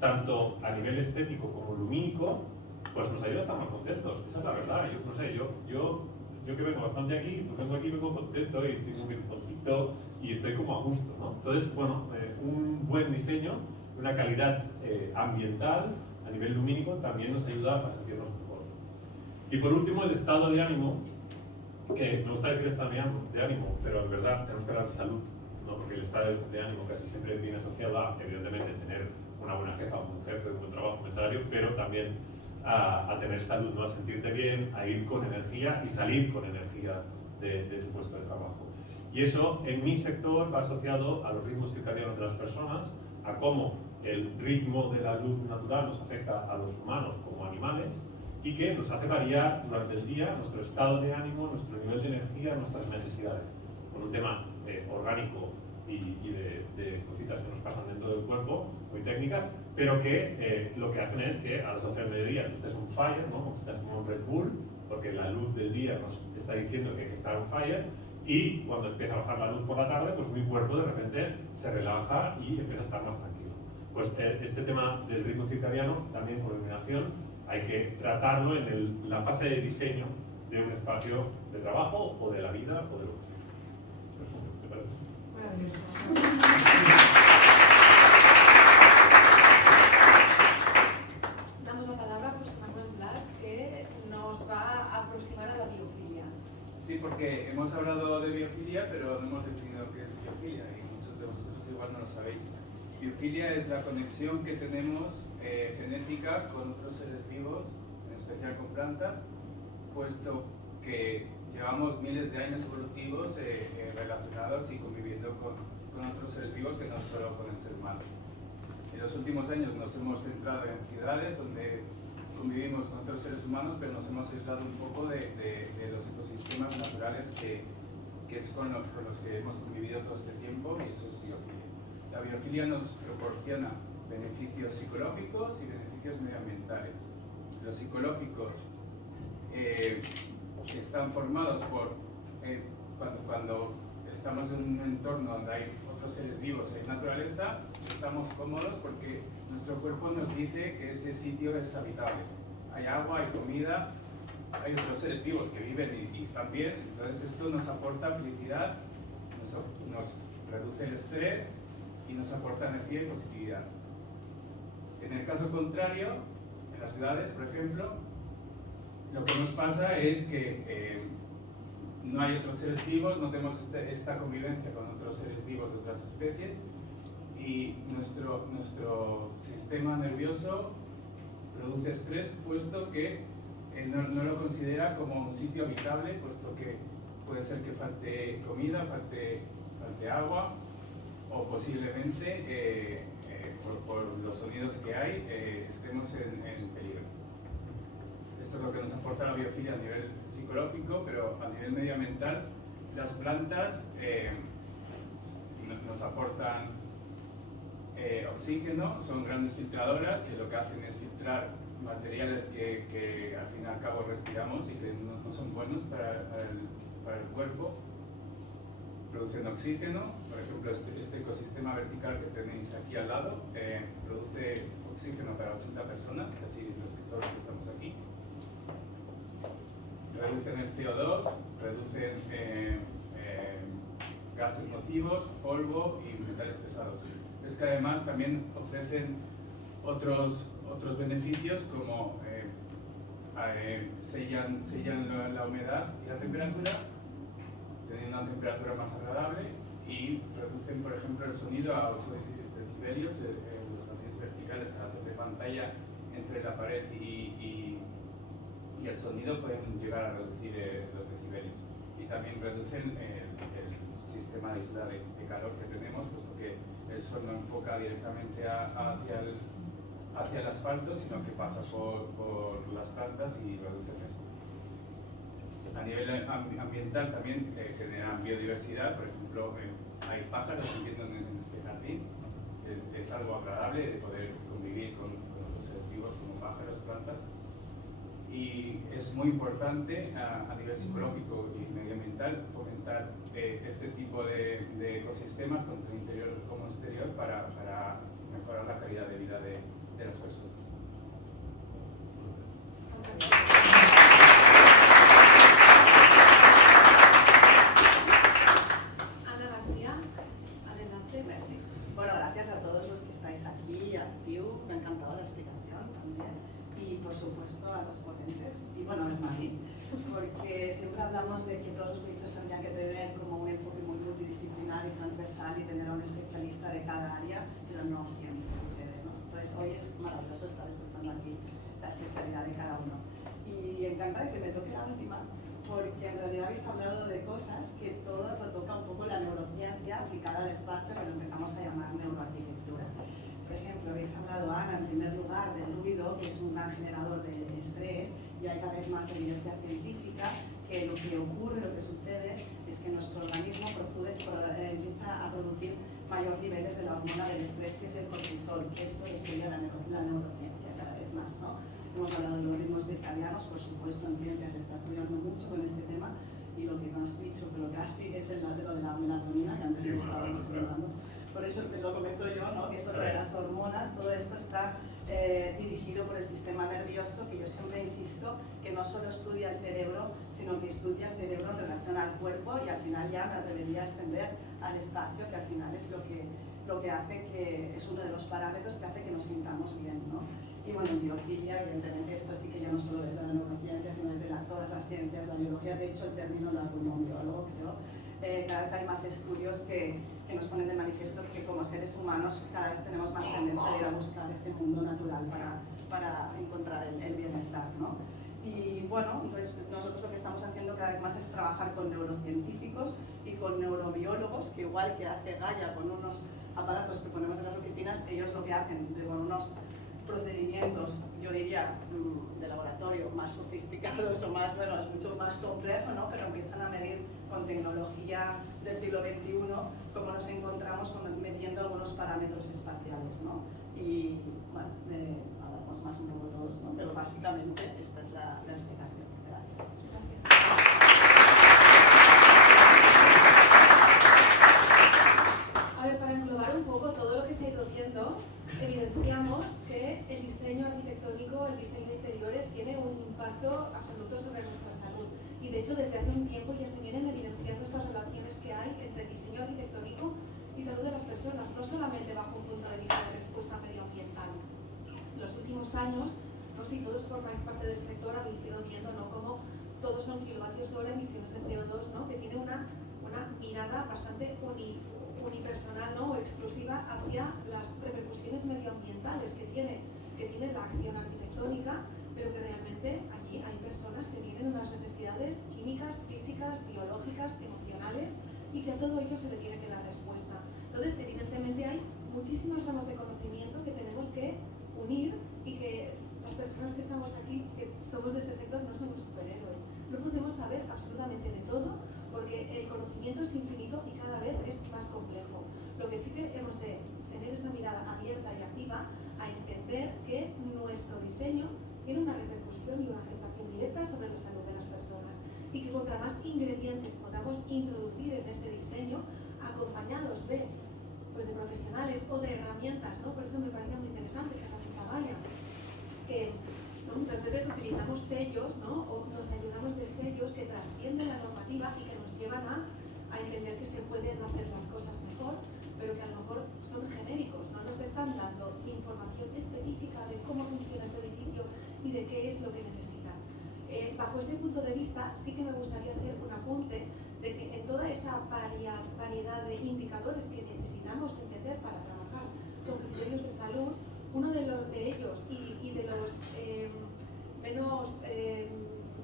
tanto a nivel estético como lumínico, pues nos ayuda a estar más contentos. Esa es la verdad. Yo no sé, yo que vengo bastante aquí, pues vengo aquí, vengo contento y tengo mi poquito y estoy como a gusto, ¿no? Entonces, bueno, un buen diseño, una calidad ambiental a nivel lumínico también nos ayuda a sentirnos mejor. Y por último, el estado de ánimo, que me gusta decir estado de ánimo, pero en verdad tenemos que hablar de salud, ¿no? Porque el estado de ánimo casi siempre viene asociado a, evidentemente, tener una buena jefa, un jefe, un buen trabajo, un buen salario, pero también a tener salud, ¿no? A sentirte bien, a ir con energía y salir con energía de tu puesto de trabajo. Y eso, en mi sector, va asociado a los ritmos circadianos de las personas, a cómo el ritmo de la luz natural nos afecta a los humanos como animales y que nos hace variar durante el día nuestro estado de ánimo, nuestro nivel de energía, nuestras necesidades. con un tema orgánico y de cositas que nos pasan dentro del cuerpo, muy técnicas, pero que lo que hacen es que a las 12 del mediodía tú estés on fire, ¿no? Como estás como un Red Bull, porque la luz del día nos está diciendo que hay que estar on fire, y cuando empieza a bajar la luz por la tarde, pues mi cuerpo de repente se relaja y empieza a estar más tranquilo. Pues este tema del ritmo circadiano, también por eliminación, hay que tratarlo en la fase de diseño de un espacio de trabajo o de la vida o de lo que sea. Eso, ¿te parece? Maravilloso. Damos la palabra a José Manuel Blas, que nos va a aproximar a la biofilia. Sí, porque hemos hablado de biofilia, pero no hemos definido qué es biofilia y muchos de vosotros igual no lo sabéis. Biofilia es la conexión que tenemos genética con otros seres vivos, en especial con plantas, puesto que llevamos miles de años evolutivos relacionados y conviviendo con otros seres vivos que no solo con el ser humano. En los últimos años nos hemos centrado en ciudades donde convivimos con otros seres humanos, pero nos hemos aislado un poco de los ecosistemas naturales que es con los que hemos convivido todo este tiempo, y eso es biofilia. La biofilia nos proporciona beneficios psicológicos y beneficios medioambientales. Los psicológicos están formados por cuando estamos en un entorno donde hay otros seres vivos, hay naturaleza, estamos cómodos porque nuestro cuerpo nos dice que ese sitio es habitable. Hay agua, hay comida, hay otros seres vivos que viven y están bien, entonces esto nos aporta felicidad, nos reduce el estrés y nos aporta energía y positividad. En el caso contrario, en las ciudades, por ejemplo, lo que nos pasa es que no hay otros seres vivos, no tenemos esta convivencia con otros seres vivos de otras especies, y nuestro sistema nervioso produce estrés, puesto que no lo considera como un sitio habitable, puesto que puede ser que falte comida, falte agua, o posiblemente por los sonidos que hay estemos en peligro. Esto es lo que nos aporta la biofilia a nivel psicológico, pero a nivel medioambiental las plantas nos aportan oxígeno, son grandes filtradoras y lo que hacen es filtrar materiales que al fin y al cabo respiramos y que no son buenos para el cuerpo. Producen oxígeno, por ejemplo este ecosistema vertical que tenéis aquí al lado produce oxígeno para 80 personas, casi todos los que estamos aquí. Reducen el CO2, reducen gases nocivos, polvo y metales pesados. Es que además también ofrecen otros beneficios como sellan la humedad y la temperatura, teniendo una temperatura más agradable, y reducen, por ejemplo, el sonido a 8 decibelios, los sonidos verticales a hacer de pantalla entre la pared y el sonido pueden llegar a reducir los decibelios. Y también reducen el sistema de isla de calor que tenemos, puesto que el sol no enfoca directamente hacia el asfalto, sino que pasa por las plantas y reduce el resto. A nivel ambiental también generan biodiversidad, por ejemplo, hay pájaros viviendo en este jardín, es algo agradable de poder convivir con otros seres vivos como pájaros, plantas, y es muy importante a nivel psicológico y medioambiental fomentar este tipo de ecosistemas, tanto interior como exterior, para mejorar la calidad de vida de las personas. Ana García, adelante. Merci. Bueno, gracias a todos los que estáis aquí, a Tiu, me ha encantado la explicación también, y por supuesto a los ponentes, y bueno, a Marí, porque siempre hablamos de que todos los proyectos tendrían que tener como un enfoque muy multidisciplinar y transversal y tener a un especialista de cada área, pero no siempre sucede, ¿no? Entonces hoy es maravilloso estar escuchando aquí la especialidad de cada uno. Y encantada de que me toque la última, porque en realidad habéis hablado de cosas que todo lo toca un poco la neurociencia aplicada al espacio, que lo empezamos a llamar neuroarquitectura. Por ejemplo, habéis hablado, Ana, en primer lugar, del ruido, que es un gran generador de estrés, y hay cada vez más evidencia científica que lo que ocurre, lo que sucede, es que nuestro organismo empieza a producir mayor niveles de la hormona del estrés, que es el cortisol, que esto lo estudia la neurociencia cada vez más, ¿no? Hemos hablado de los ritmos circadianos, por supuesto, en ciencia se está estudiando mucho con este tema, y lo que no has dicho, pero casi, es lo de la melatonina, que antes estábamos comentando. Por eso te lo comento yo, ¿no? Que sobre las hormonas, todo esto está dirigido por el sistema nervioso, que yo siempre insisto que no solo estudia el cerebro, sino que estudia el cerebro en relación al cuerpo, y al final ya me atrevería a extender al espacio, que al final es lo que hace que es uno de los parámetros que hace que nos sintamos bien, ¿no? Y bueno, en biofilia, evidentemente, esto sí que ya no solo desde la neurociencia, sino desde todas las ciencias, la biología, de hecho el término lo acuñó un biólogo, creo. Cada vez hay más estudios que nos ponen de manifiesto que como seres humanos cada vez tenemos más tendencia a ir a buscar ese mundo natural para encontrar el bienestar, ¿no? Y bueno, entonces nosotros lo que estamos haciendo cada vez más es trabajar con neurocientíficos y con neurobiólogos, que igual que hace Gaia con unos aparatos que ponemos en las oficinas, ellos lo que hacen con unos procedimientos, yo diría, de laboratorio más sofisticados o más, bueno, es mucho más complejo, ¿no? Pero empiezan a medir con tecnología del siglo XXI cómo nos encontramos midiendo algunos parámetros espaciales, ¿no? Y bueno, hablamos más un poco todos, ¿no? Pero básicamente esta es la explicación. Gracias. A ver, para englobar un poco todo lo que se ha ido viendo, evidenciamos que el diseño arquitectónico, el diseño de interiores tiene un impacto absoluto sobre nuestra salud. Y de hecho desde hace un tiempo ya se vienen evidenciando estas relaciones que hay entre diseño arquitectónico y salud de las personas, no solamente bajo un punto de vista de respuesta medioambiental. En los últimos años, no sé si todos formáis parte del sector, habéis ido viendo, ¿no?, cómo todos son kilovatios hora, emisiones de CO2, ¿no?, que tiene una mirada bastante unipersonal, ¿no?, o exclusiva hacia las repercusiones medioambientales que tiene la acción arquitectónica, pero que realmente allí hay personas que tienen unas necesidades químicas, físicas, biológicas, emocionales, y que a todo ello se le tiene que dar respuesta. Entonces, evidentemente hay muchísimas ramas de conocimiento que tenemos que unir, y que las personas que estamos aquí, que somos de este sector, no somos superhéroes. No podemos saber absolutamente de todo, porque el conocimiento es infinito y cada vez es más complejo. Lo que sí que hemos de tener esa mirada abierta y activa a entender que nuestro diseño tiene una repercusión y una afectación directa sobre la salud de las personas, y que contra más ingredientes podamos introducir en ese diseño, acompañados de profesionales o de herramientas, ¿no? Por eso me parece muy interesante esa gráfica Gaia, que muchas veces utilizamos sellos, ¿no?, o nos ayudamos de sellos que trascienden la normativa y que nos llevan a entender que se pueden hacer las cosas mejor, pero que a lo mejor son genéricos, no nos están dando información específica de cómo funciona este edificio y de qué es lo que necesita. Bajo este punto de vista, sí que me gustaría hacer un apunte de que en toda esa variedad de indicadores que necesitamos entender para trabajar con criterios de salud, uno de ellos y de los menos,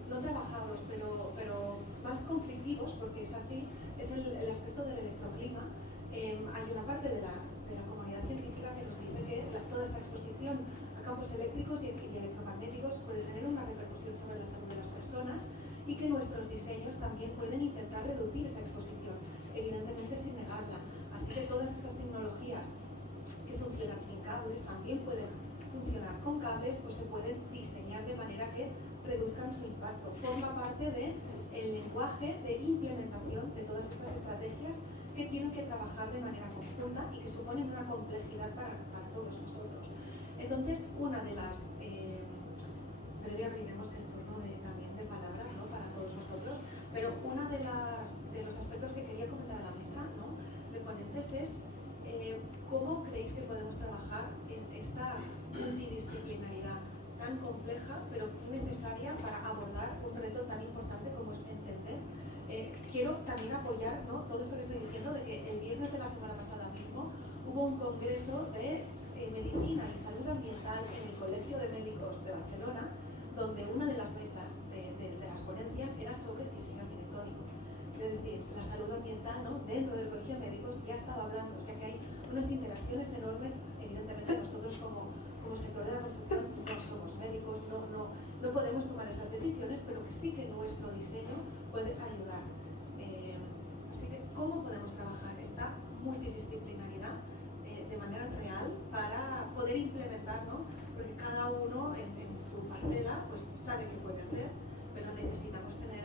no trabajados, pero más conflictivos, porque es así, es el aspecto del electroclima. Hay una parte de la comunidad científica que nos dice que toda esta exposición a campos eléctricos y electromagnéticos puede tener una repercusión sobre la salud de las personas, y que nuestros diseños también pueden intentar reducir esa exposición, evidentemente sin negarla. Así que todas estas tecnologías que funcionan sin cables también pueden funcionar con cables, pues se pueden diseñar de manera que reduzcan su impacto. Forma parte del lenguaje de implementación de todas estas estrategias que tienen que trabajar de manera conjunta y que suponen una complejidad para todos nosotros. Entonces, una de las... breve abriremos el turno también de palabras, ¿no?, para todos vosotros, pero uno de los aspectos que quería comentar a la mesa, ¿no?, de ponentes es cómo creéis que podemos trabajar en esta multidisciplinaridad tan compleja pero necesaria para abordar un reto tan importante como es entender. Quiero también apoyar, ¿no?, todo esto que estoy diciendo, de que el viernes de la semana pasada mismo hubo un congreso de medicina y salud ambiental en el Colegio de Médicos de Barcelona, donde una de las mesas de las ponencias era sobre diseño arquitectónico. Es decir, la salud ambiental, ¿no?, dentro del Colegio de Médicos ya estaba hablando, o sea que hay unas interacciones enormes, evidentemente, evidentemente nosotros como sector de la construcción no somos médicos, no podemos tomar esas decisiones, pero que sí que nuestro diseño puede ayudar. Así que, ¿cómo podemos trabajar esta multidisciplinaridad de manera real para poder implementar, ¿no? Porque cada uno en su parcela pues sabe qué puede hacer, pero necesitamos tener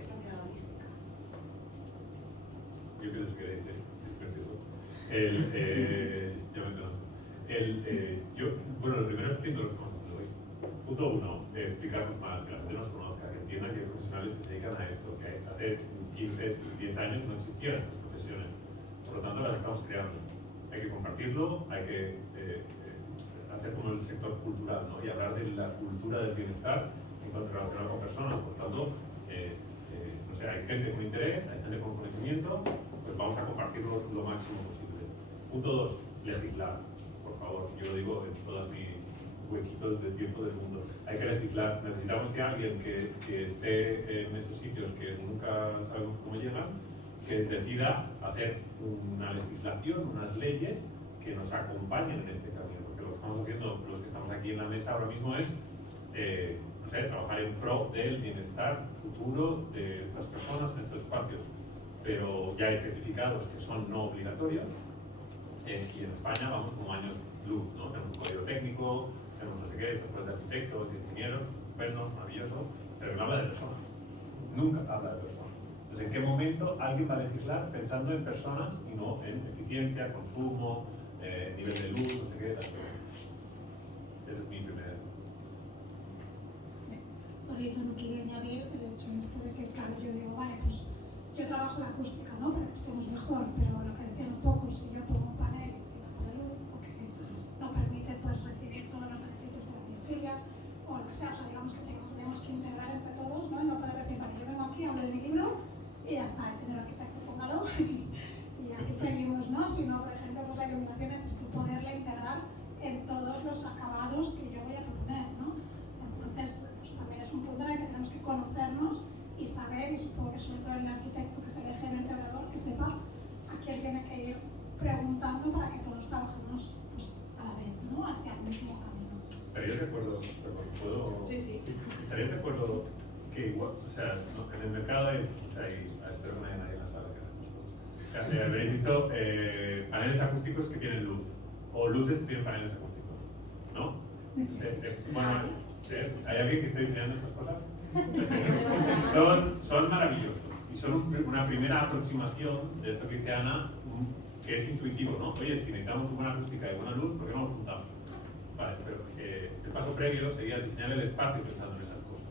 esa mirada holística. Yo creo que es precioso. Ya me entiendo. Bueno, lo primero es que lo que estamos haciendo hoy. Punto 1, explicarnos más, que la gente nos conozca, que entienda que hay profesionales que se dedican a esto, que hace 15, 10 años no existían estas profesiones. Por lo tanto, las estamos creando. Hay que compartirlo, hay que hacer como el sector cultural, ¿no? Y hablar de la cultura del bienestar en cuanto a relacionar con personas. Por lo tanto, no sé, hay gente con interés, hay gente con conocimiento, pues vamos a compartirlo lo máximo posible. Punto 2, legislar. Por favor, yo lo digo en todos mis huequitos de tiempo del mundo. Hay que legislar. Necesitamos que alguien que esté en esos sitios que nunca sabemos cómo llegan, que decida hacer una legislación, unas leyes que nos acompañen en este camino. Porque lo que estamos haciendo, los que estamos aquí en la mesa ahora mismo es, no sé, trabajar en pro del bienestar futuro de estas personas en estos espacios. Pero ya hay certificados que son no obligatorios. Y en España vamos como años luz, ¿no? Tenemos un código técnico, tenemos no sé qué, estas cosas de arquitectos y ingenieros, estupendo, maravilloso, pero no habla de personas. Nunca habla de personas. Entonces, ¿en qué momento alguien va a legislar pensando en personas y no en eficiencia, consumo, nivel de luz, no sé qué, tal? Ese es mi primer. Porque yo no quería añadir el hecho de que, claro, yo digo, vale, pues yo trabajo la acústica, ¿no? Para que estemos mejor, pero lo que decían un poco, si yo pongo un panel que no pone luz o que no permite pues, recibir todos los beneficios de la biofilia o lo que sea, o sea, digamos que tenemos que integrar entre todos, ¿no? Y no poder decir, vale, yo vengo aquí, hablo de mi libro y ya está, el señor arquitecto, póngalo y aquí seguimos, ¿no? Sino, por ejemplo, pues la iluminación necesito poderla integrar en todos los acabados que yo voy a proponer, ¿no? Entonces, pues también es un punto en el que tenemos que conocernos y saber, y supongo que sobre todo el arquitecto que es el eje vertebrador, que sepa a quién tiene que ir preguntando para que todos trabajemos pues, a la vez, ¿no? Hacia el mismo camino. ¿Estarías de acuerdo? ¿Puedo? Sí. ¿Estarías de acuerdo que igual, o sea, no, en el mercado hay, o sea, espero que nadie en la sala que haga estas cosas. O sea, habréis visto paneles acústicos que tienen luz, o luces que tienen paneles acústicos, ¿no? Bueno, ¿hay alguien que esté diseñando estas cosas? Son maravillosos y son una primera aproximación de esto que dice Ana, que es intuitivo, ¿no? Oye, si necesitamos buena acústica y buena luz, ¿por qué no lo juntamos? Vale, pero el paso previo sería diseñar el espacio pensando en esas cosas.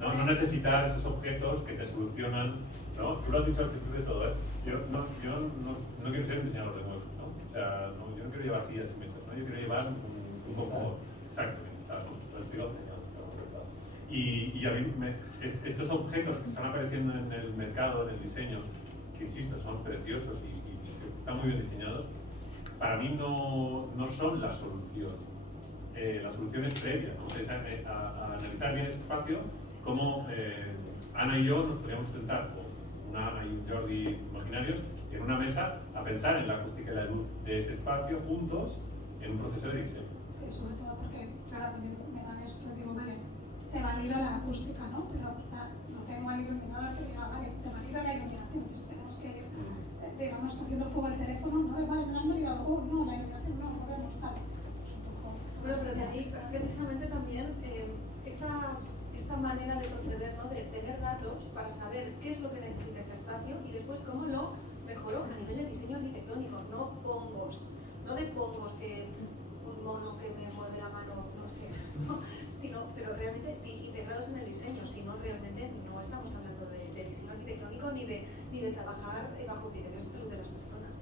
No necesitar esos objetos que te solucionan, ¿no? Tú lo has dicho al principio de todo, ¿eh? Yo no quiero ser un diseñador de muebles, ¿no? O sea, yo no quiero llevar sillas y mesas, ¿no? Yo quiero llevar un confort, exacto, bienestar, ¿no? Lo explico genial. Y a mí, estos objetos que están apareciendo en el mercado, en el diseño, que insisto, son preciosos y están muy bien diseñados, para mí no son la solución. La solución es previa, ¿no? Es a analizar bien ese espacio, como Ana y yo nos podríamos sentar, o una Ana y un Jordi imaginarios, en una mesa a pensar en la acústica y la luz de ese espacio juntos en un proceso de diseño. Sí, sobre todo porque, claro, me dan esto, digo, vale, te valido la acústica, ¿no? Pero quizá no tengo al iluminador que diga, vale, te valido la iluminación. Entonces tenemos que ir, digamos, cogiendo un poco el teléfono, ¿no? De, vale, me lo han validado, no, la iluminación no, podemos tal. Es un poco... Bueno, pero de ahí, precisamente también, esta manera de proceder, ¿no? De tener datos para saber qué es lo que necesita ese espacio y después cómo lo mejoró a nivel de diseño arquitectónico, no pongos, no de pongos que un mono que me mueve la mano, no sé, ¿no? Sino, pero realmente integrados en el diseño, si no realmente no estamos hablando de diseño arquitectónico ni de trabajar bajo criterios de salud de las personas.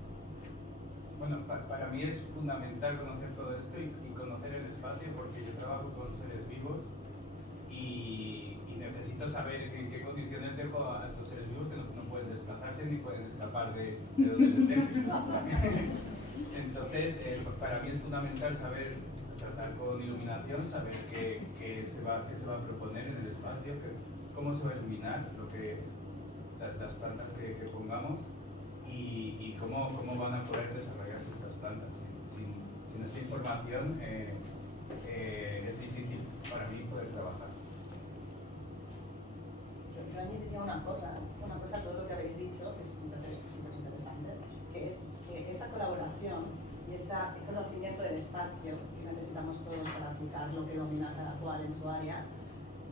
Bueno, para mí es fundamental conocer todo esto y conocer el espacio porque yo trabajo con seres vivos y necesito saber en qué condiciones dejo a estos seres vivos que no pueden desplazarse ni pueden escapar de donde les dejen. Entonces, para mí es fundamental saber tratar con iluminación, saber qué se va a proponer en el espacio, cómo se va a iluminar las plantas que pongamos y cómo van a poder desarrollarse estas plantas sin esta información es difícil para mí poder trabajar. Yo añadiría una cosa a todo lo que habéis dicho, que es súper interesante, que es que esa colaboración y ese conocimiento del espacio que necesitamos todos para aplicar lo que domina cada cual en su área,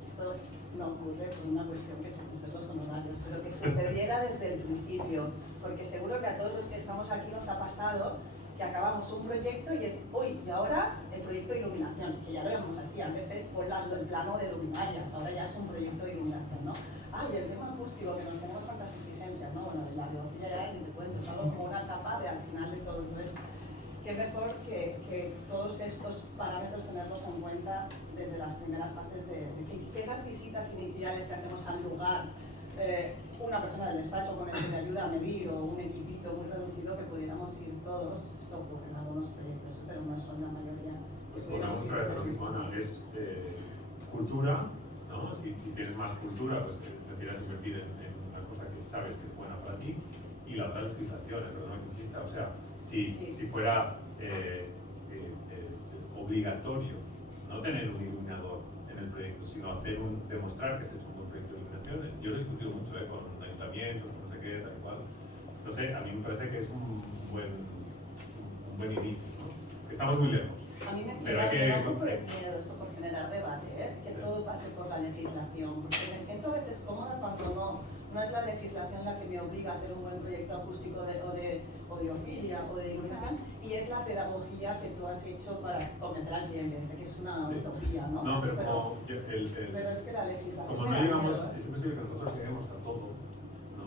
esto no ocurre por una cuestión que son los honorarios, pero que sucediera desde el principio, porque seguro que a todos los que estamos aquí nos ha pasado que acabamos un proyecto y es, uy, y ahora el proyecto de iluminación, que ya lo llamamos así, antes es por el plano de luminarias, ahora ya es un proyecto de iluminación, ¿no? Y el tema acústico, que nos tenemos tantas exigencias, ¿no? Bueno, la biología ya ni te cuento, es algo como una capa de al final de todo. Entonces, qué mejor que todos estos parámetros tenerlos en cuenta desde las primeras fases que esas visitas iniciales que hacemos al lugar, una persona del despacho con el que me ayuda a medir o un equipito muy reducido que pudiéramos ir todos. Esto ocurre en algunos proyectos, pero no son la mayoría. Pues volvemos otra vez a lo mismo, Ana, es cultura, ¿no? Si tienes más cultura, pues decidirás invertir en una cosa que sabes que es buena para ti, y la otra legislación, el problema que exista. O sea, si fuera obligatorio no tener un iluminador en el proyecto, sino demostrar que se ha hecho un buen proyecto de iluminación. Yo lo he discutido mucho con ayuntamientos, con no sé qué, tal y cual. No sé, a mí me parece que es un buen inicio, ¿no? Que estamos muy lejos. A mí me da un poco de miedo esto por generar debate, que todo pase por la legislación, porque me siento a veces cómoda cuando no es la legislación la que me obliga a hacer un buen proyecto acústico o de audiofilia o de iluminación, y es la pedagogía que tú has hecho para convencer al cliente. Sé que es una utopía, ¿no? No, pero pero es que la legislación. Como no llegamos, es imposible que nosotros lleguemos a todo, ¿no?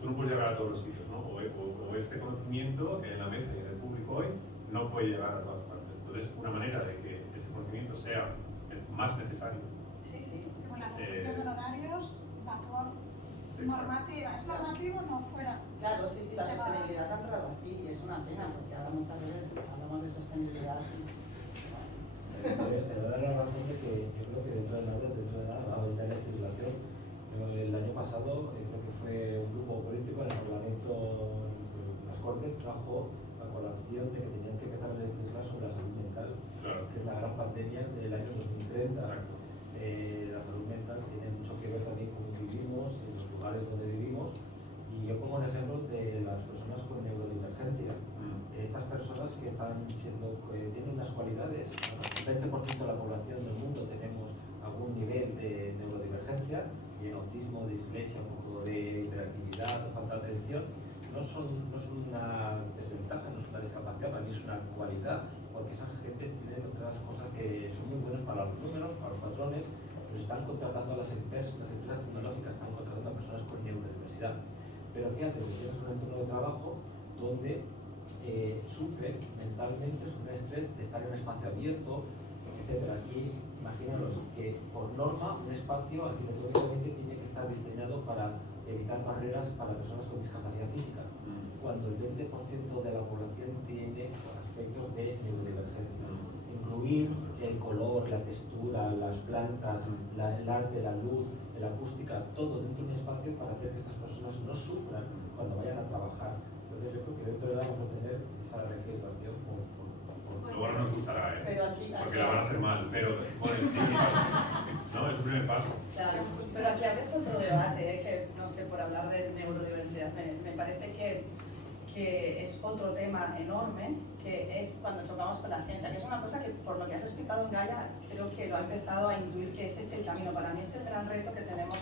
Tú no puedes llegar a todos los sitios, ¿no? O este conocimiento que en la mesa y en el público hoy no puede llegar a todas partes. Entonces, una manera de que ese conocimiento sea más necesario. Sí. Como la reducción de horarios va por normativa. ¿Es normativo o no fuera? Claro, sí, la sostenibilidad ha entrado así y es una pena porque ahora muchas veces hablamos de sostenibilidad. Te doy la razón de que yo creo que dentro de la legislación, el año pasado creo que fue un grupo político en el Parlamento, en las Cortes, trajo la colación de que tenían que empezar a legislar sobre la salud mental, que es la gran pandemia del año 2030. La salud mental tiene mucho que ver también con cómo vivimos, en los lugares donde vivimos, y yo pongo un ejemplo de las personas con neurodivergencia. Estas personas que tienen unas cualidades, el 20% de la población del mundo tenemos algún nivel de neurodivergencia, y en autismo, dislexia, un poco de hiperactividad, falta de atención, no es una desventaja, no es una discapacidad, para mí es una cualidad, porque esas gentes tienen otras cosas que son muy buenas para los números, para los patrones, pero están contratando a las empresas tecnológicas, están contratando a personas con neurodiversidad. Pero fíjate, que tienes un entorno de trabajo donde sufren mentalmente, sufren estrés de estar en un espacio abierto, etc. Aquí, imaginaros que por norma un espacio arquitectónicamente tiene que estar diseñado para evitar barreras para personas con discapacidad física, cuando el 20% de la población tiene aspectos de neurodivergencia. Incluir el color, la textura, las plantas, el arte, la luz, la acústica, todo dentro de un espacio para hacer que estas personas no sufran cuando vayan a trabajar. Entonces yo creo que dentro de la vamos a tener esa legislación Luego no nos gustará, pero aquí, porque la van a hacer mal, pero bueno, no, es un primer paso. Claro, pero aquí habéis otro debate, que no sé, por hablar de neurodiversidad, me parece que es otro tema enorme, que es cuando chocamos con la ciencia, que es una cosa que por lo que has explicado en Gaia, creo que lo ha empezado a intuir que ese es el camino. Para mí es el gran reto que tenemos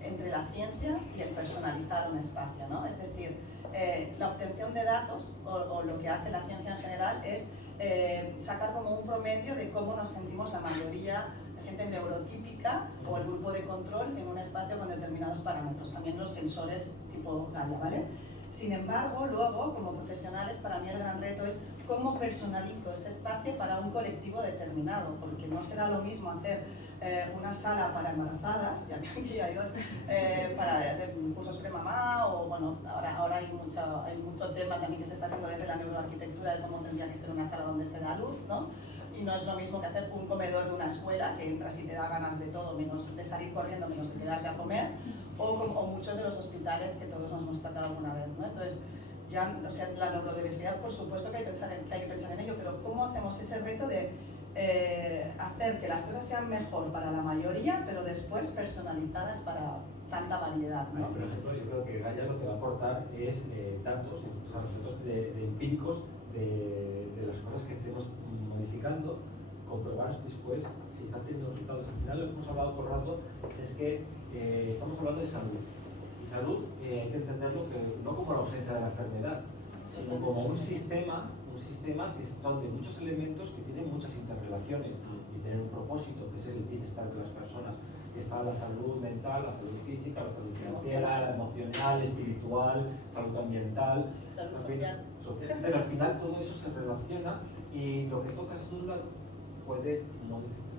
entre la ciencia y el personalizar un espacio, ¿no? Es decir, la obtención de datos, o lo que hace la ciencia en general, es sacar como un promedio de cómo nos sentimos la mayoría de gente neurotípica o el grupo de control en un espacio con determinados parámetros, también los sensores tipo Gaia, ¿vale? Sin embargo, luego, como profesionales, para mí el gran reto es cómo personalizo ese espacio para un colectivo determinado, porque no será lo mismo hacer una sala para embarazadas, ya que aquí hay dos, para cursos premamá, o bueno, ahora hay mucho tema también que se está haciendo desde la neuroarquitectura de cómo tendría que ser una sala donde se da luz, ¿no? Y no es lo mismo que hacer un comedor de una escuela, que entras y te da ganas de todo, menos de salir corriendo, menos de quedarte a comer, o muchos de los hospitales que todos nos hemos tratado alguna vez, ¿no? Entonces, ya, o sea, la neurodiversidad, por supuesto que hay que pensar en ello, pero ¿cómo hacemos ese reto de hacer que las cosas sean mejor para la mayoría, pero después personalizadas para tanta variedad, ¿no? Por ejemplo, yo creo que Gaia lo que va a aportar es datos, o sea, nosotros de empíricos de las cosas que estemos modificando, comprobar después si están teniendo resultados. Al final lo que hemos hablado por rato es que estamos hablando de salud. Y salud hay que entenderlo que no como la ausencia de la enfermedad, sino como un sistema que son de muchos elementos que tienen muchas interrelaciones y tienen un propósito, que es el bienestar de las personas. Está la salud mental, la salud física, la salud financiera, la emocional, espiritual, salud ambiental, salud social. Pero al final todo eso se relaciona y lo que tocas en un lado puede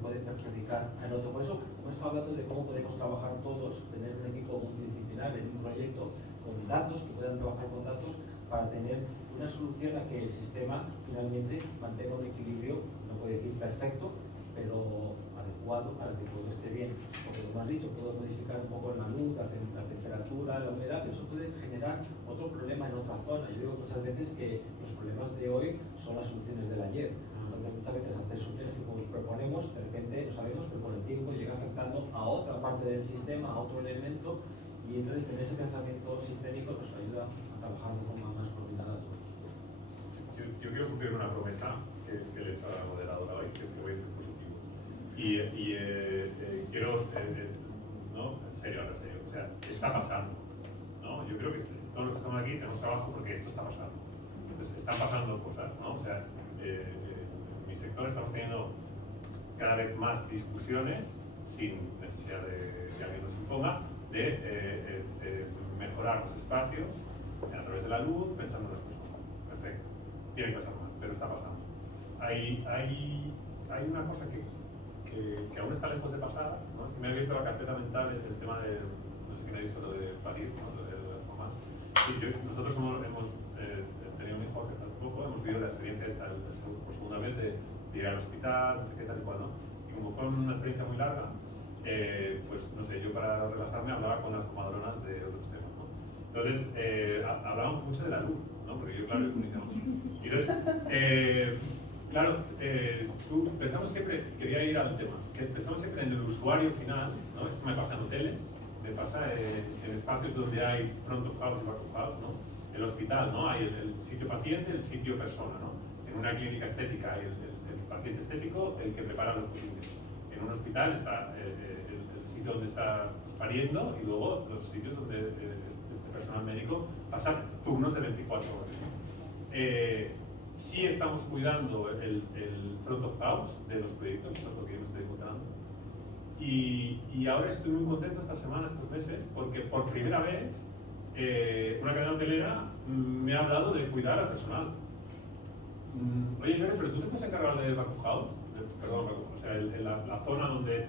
perjudicar en otro. Por eso hemos hablando de cómo podemos trabajar todos, tener un equipo multidisciplinar en un proyecto con datos, que puedan trabajar con datos para tener una solución a que el sistema finalmente mantenga un equilibrio, no puedo decir perfecto, pero adecuado para que todo esté bien. Porque como has dicho, puedo modificar un poco la luz, la temperatura, la humedad, pero eso puede generar otro problema en otra zona. Yo digo muchas veces que los problemas de hoy son las soluciones del ayer. Entonces muchas veces hacer soluciones que proponemos, de repente no sabemos, pero con el tiempo llega afectando a otra parte del sistema, a otro elemento, y entonces tener ese pensamiento sistémico nos ayuda a trabajar de forma más coordinada a todos. Yo quiero cumplir una promesa que le he hecho a la moderadora hoy, que es que voy a ser positivo. Quiero, no, en serio, o sea, está pasando, ¿no? Yo creo que todos los que estamos aquí tenemos trabajo porque esto está pasando. Entonces, están pasando cosas, ¿no? O sea, en mi sector estamos teniendo cada vez más discusiones, sin necesidad de que alguien nos imponga, de mejorar los espacios a través de la luz, pensando en las personas. Perfecto. Tiene que pasar más, pero está pasando. Hay una cosa que aún está lejos de pasar, ¿no? Es que me ha abierto la carpeta mental el tema de, no sé quién ha dicho lo de París, ¿no? Lo de las mamás. Nosotros hemos tenido un hijo hace poco, hemos vivido la experiencia esta por segunda vez de ir al hospital, no sé qué, tal y cual, ¿no? Y como fue una experiencia muy larga, pues no sé, yo para relajarme hablaba con las comadronas de otros temas, ¿no? Entonces, hablábamos mucho de la luz, ¿no? Porque yo, claro, comunicamos. Y entonces, claro, pensamos siempre, quería ir al tema, que pensamos siempre en el usuario final, ¿no? Esto me pasa en hoteles, me pasa en espacios donde hay front of house y back of house, ¿no? El hospital, ¿no? Hay el sitio paciente, el sitio persona, ¿no? En una clínica estética hay el paciente estético, el que prepara los pacientes. En un hospital está el sitio donde está pariendo y luego los sitios donde este personal médico pasa turnos de 24 horas. Sí estamos cuidando el front of house de los proyectos, eso es lo que yo me estoy encontrando. Y ahora estoy muy contento esta semana, estos meses, porque por primera vez una cadena hotelera me ha hablado de cuidar al personal. Oye, Jorge, pero tú te puedes encargar del back of house, perdón, o sea, la zona donde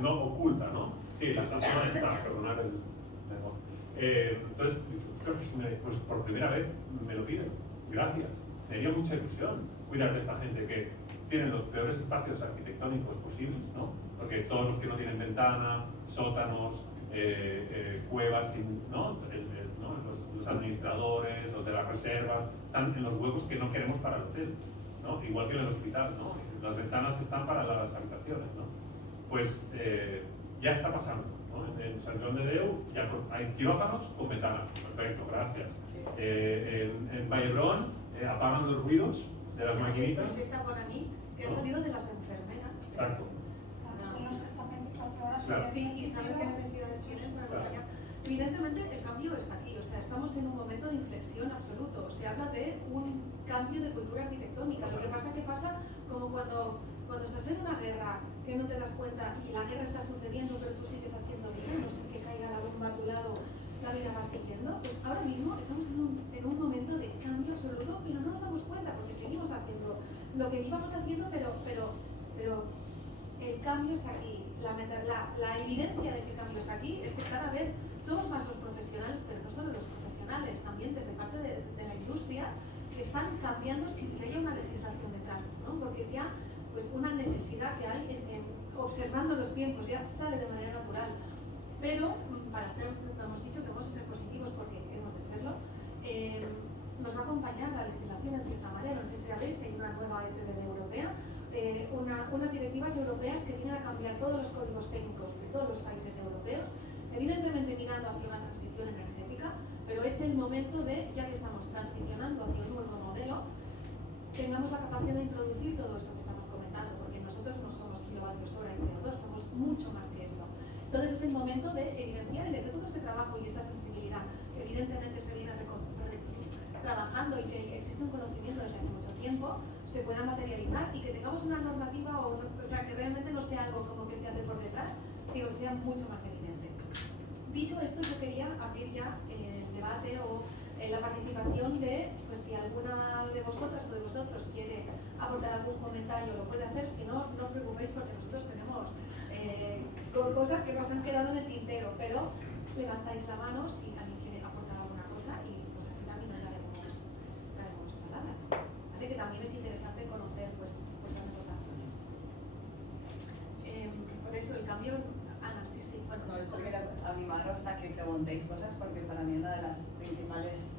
no oculta, ¿no? Sí, la zona está, perdonar el lenguaje. Entonces, pues por primera vez me lo piden. Gracias. Me haría mucha ilusión cuidar de esta gente que tienen los peores espacios arquitectónicos posibles, ¿no? Porque todos los que no tienen ventana, sótanos, cuevas, ¿no? Los administradores, los de las reservas, están en los huecos que no queremos para el hotel, ¿no? Igual que en el hospital, ¿no? Las ventanas están para las habitaciones, ¿no? Pues ya está pasando, ¿no? En Sant Joan de Déu ya hay quirófanos con ventanas, perfecto, gracias. Sí. En Vallebrón apagan los ruidos de las maquinitas. El proyecto Bonanit, que ha salido de las enfermeras. Exacto. Son los que están 24 horas. Claro. Sí, y saben qué necesidades tienen para Claro. allá. Evidentemente el cambio está aquí, o sea, estamos en un momento de inflexión absoluto. Se habla de un cambio de cultura arquitectónica. Lo que pasa como cuando estás en una guerra que no te das cuenta y la guerra está sucediendo, pero tú sigues haciendo bien, no sé que caiga la bomba a tu lado, la vida va siguiendo. Pues ahora mismo estamos en un momento de cambio absoluto, pero no nos damos cuenta porque seguimos haciendo lo que íbamos haciendo, pero el cambio está aquí. La evidencia de que el cambio está aquí es que cada vez somos más los profesionales, pero no solo los profesionales, también desde parte de la industria, que están cambiando sin que haya una legislación detrás, ¿no? Porque es ya pues, una necesidad que hay observando los tiempos, ya sale de manera natural. Pero hemos dicho que vamos a ser positivos porque hemos de serlo. nos va a acompañar la legislación en cierta manera. No sé si sabéis que hay una nueva EPBD europea, unas directivas europeas que vienen a cambiar todos los códigos técnicos de todos los países europeos, evidentemente mirando hacia una transición energética, pero es el momento de, ya que estamos transicionando hacia un nuevo modelo, tengamos la capacidad de introducir todo esto que estamos comentando, porque nosotros no somos kilovatios hora de CO2, somos mucho más que eso. Entonces es el momento de evidenciar y de que todo este trabajo y esta sensibilidad que evidentemente se viene trabajando y que existe un conocimiento desde hace mucho tiempo, se pueda materializar y que tengamos una normativa, o sea, que realmente no sea algo como que se hace por detrás, sino que sea mucho más evidente. Dicho esto, yo quería abrir ya el debate o la participación de, pues si alguna de vosotras o de vosotros quiere aportar algún comentario, lo puede hacer. Si no, no os preocupéis porque nosotros tenemos cosas que nos han quedado en el tintero, pero levantáis la mano si alguien quiere aportar alguna cosa y pues así también daremos palabra, ¿vale? Que también es interesante conocer pues vuestras aportaciones. Por eso el cambio, Ana, sí, bueno. No, eso quería animaros a que preguntéis cosas porque para mí una de las principales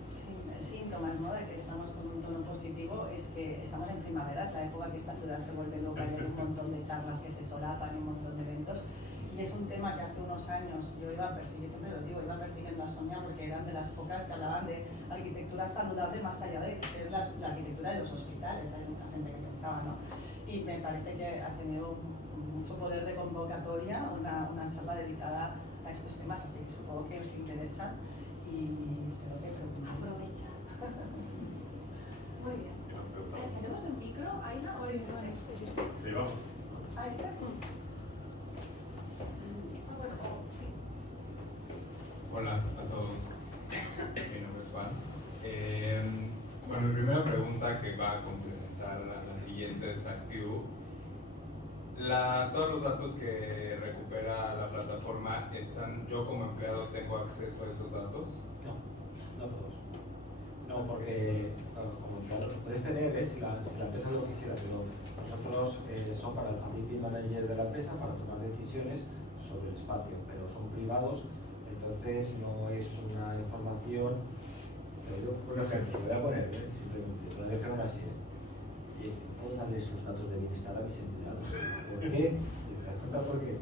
síntomas, ¿no?, de que estamos con un tono positivo es que estamos en primavera, es la época que esta ciudad se vuelve loca y hay un montón de charlas que se solapan y un montón de eventos. Y es un tema que hace unos años yo iba a perseguir, siempre lo digo, iba persiguiendo a Sonia porque eran de las pocas que hablaban de arquitectura saludable más allá de ser la arquitectura de los hospitales. Hay mucha gente que pensaba, ¿no? Y me parece que ha tenido mucho poder de convocatoria una charla dedicada a estos temas, así que supongo que os interesa y espero que preguntéis. Aprovecha. Muy bien. ¿Tenemos el micro, Aina, o es este? Sí, vamos. ¿Ah, este? Hola a todos, mi nombre es Juan. Bueno, mi primera pregunta que va a complementar a la siguiente es Activo. Todos los datos que recupera la plataforma están, yo como empleado tengo acceso a esos datos. No todos. No, porque como puedes tener, si la empresa lo quisiera, pero nosotros son para el community manager de la empresa para tomar decisiones sobre el espacio, pero son privados. Entonces no es una información, yo por ejemplo, lo voy a poner simplemente, lo dejan así. ¿Puedo darles los datos de bienestar a mis empleados? ¿Por qué? ¿Te das cuenta por qué?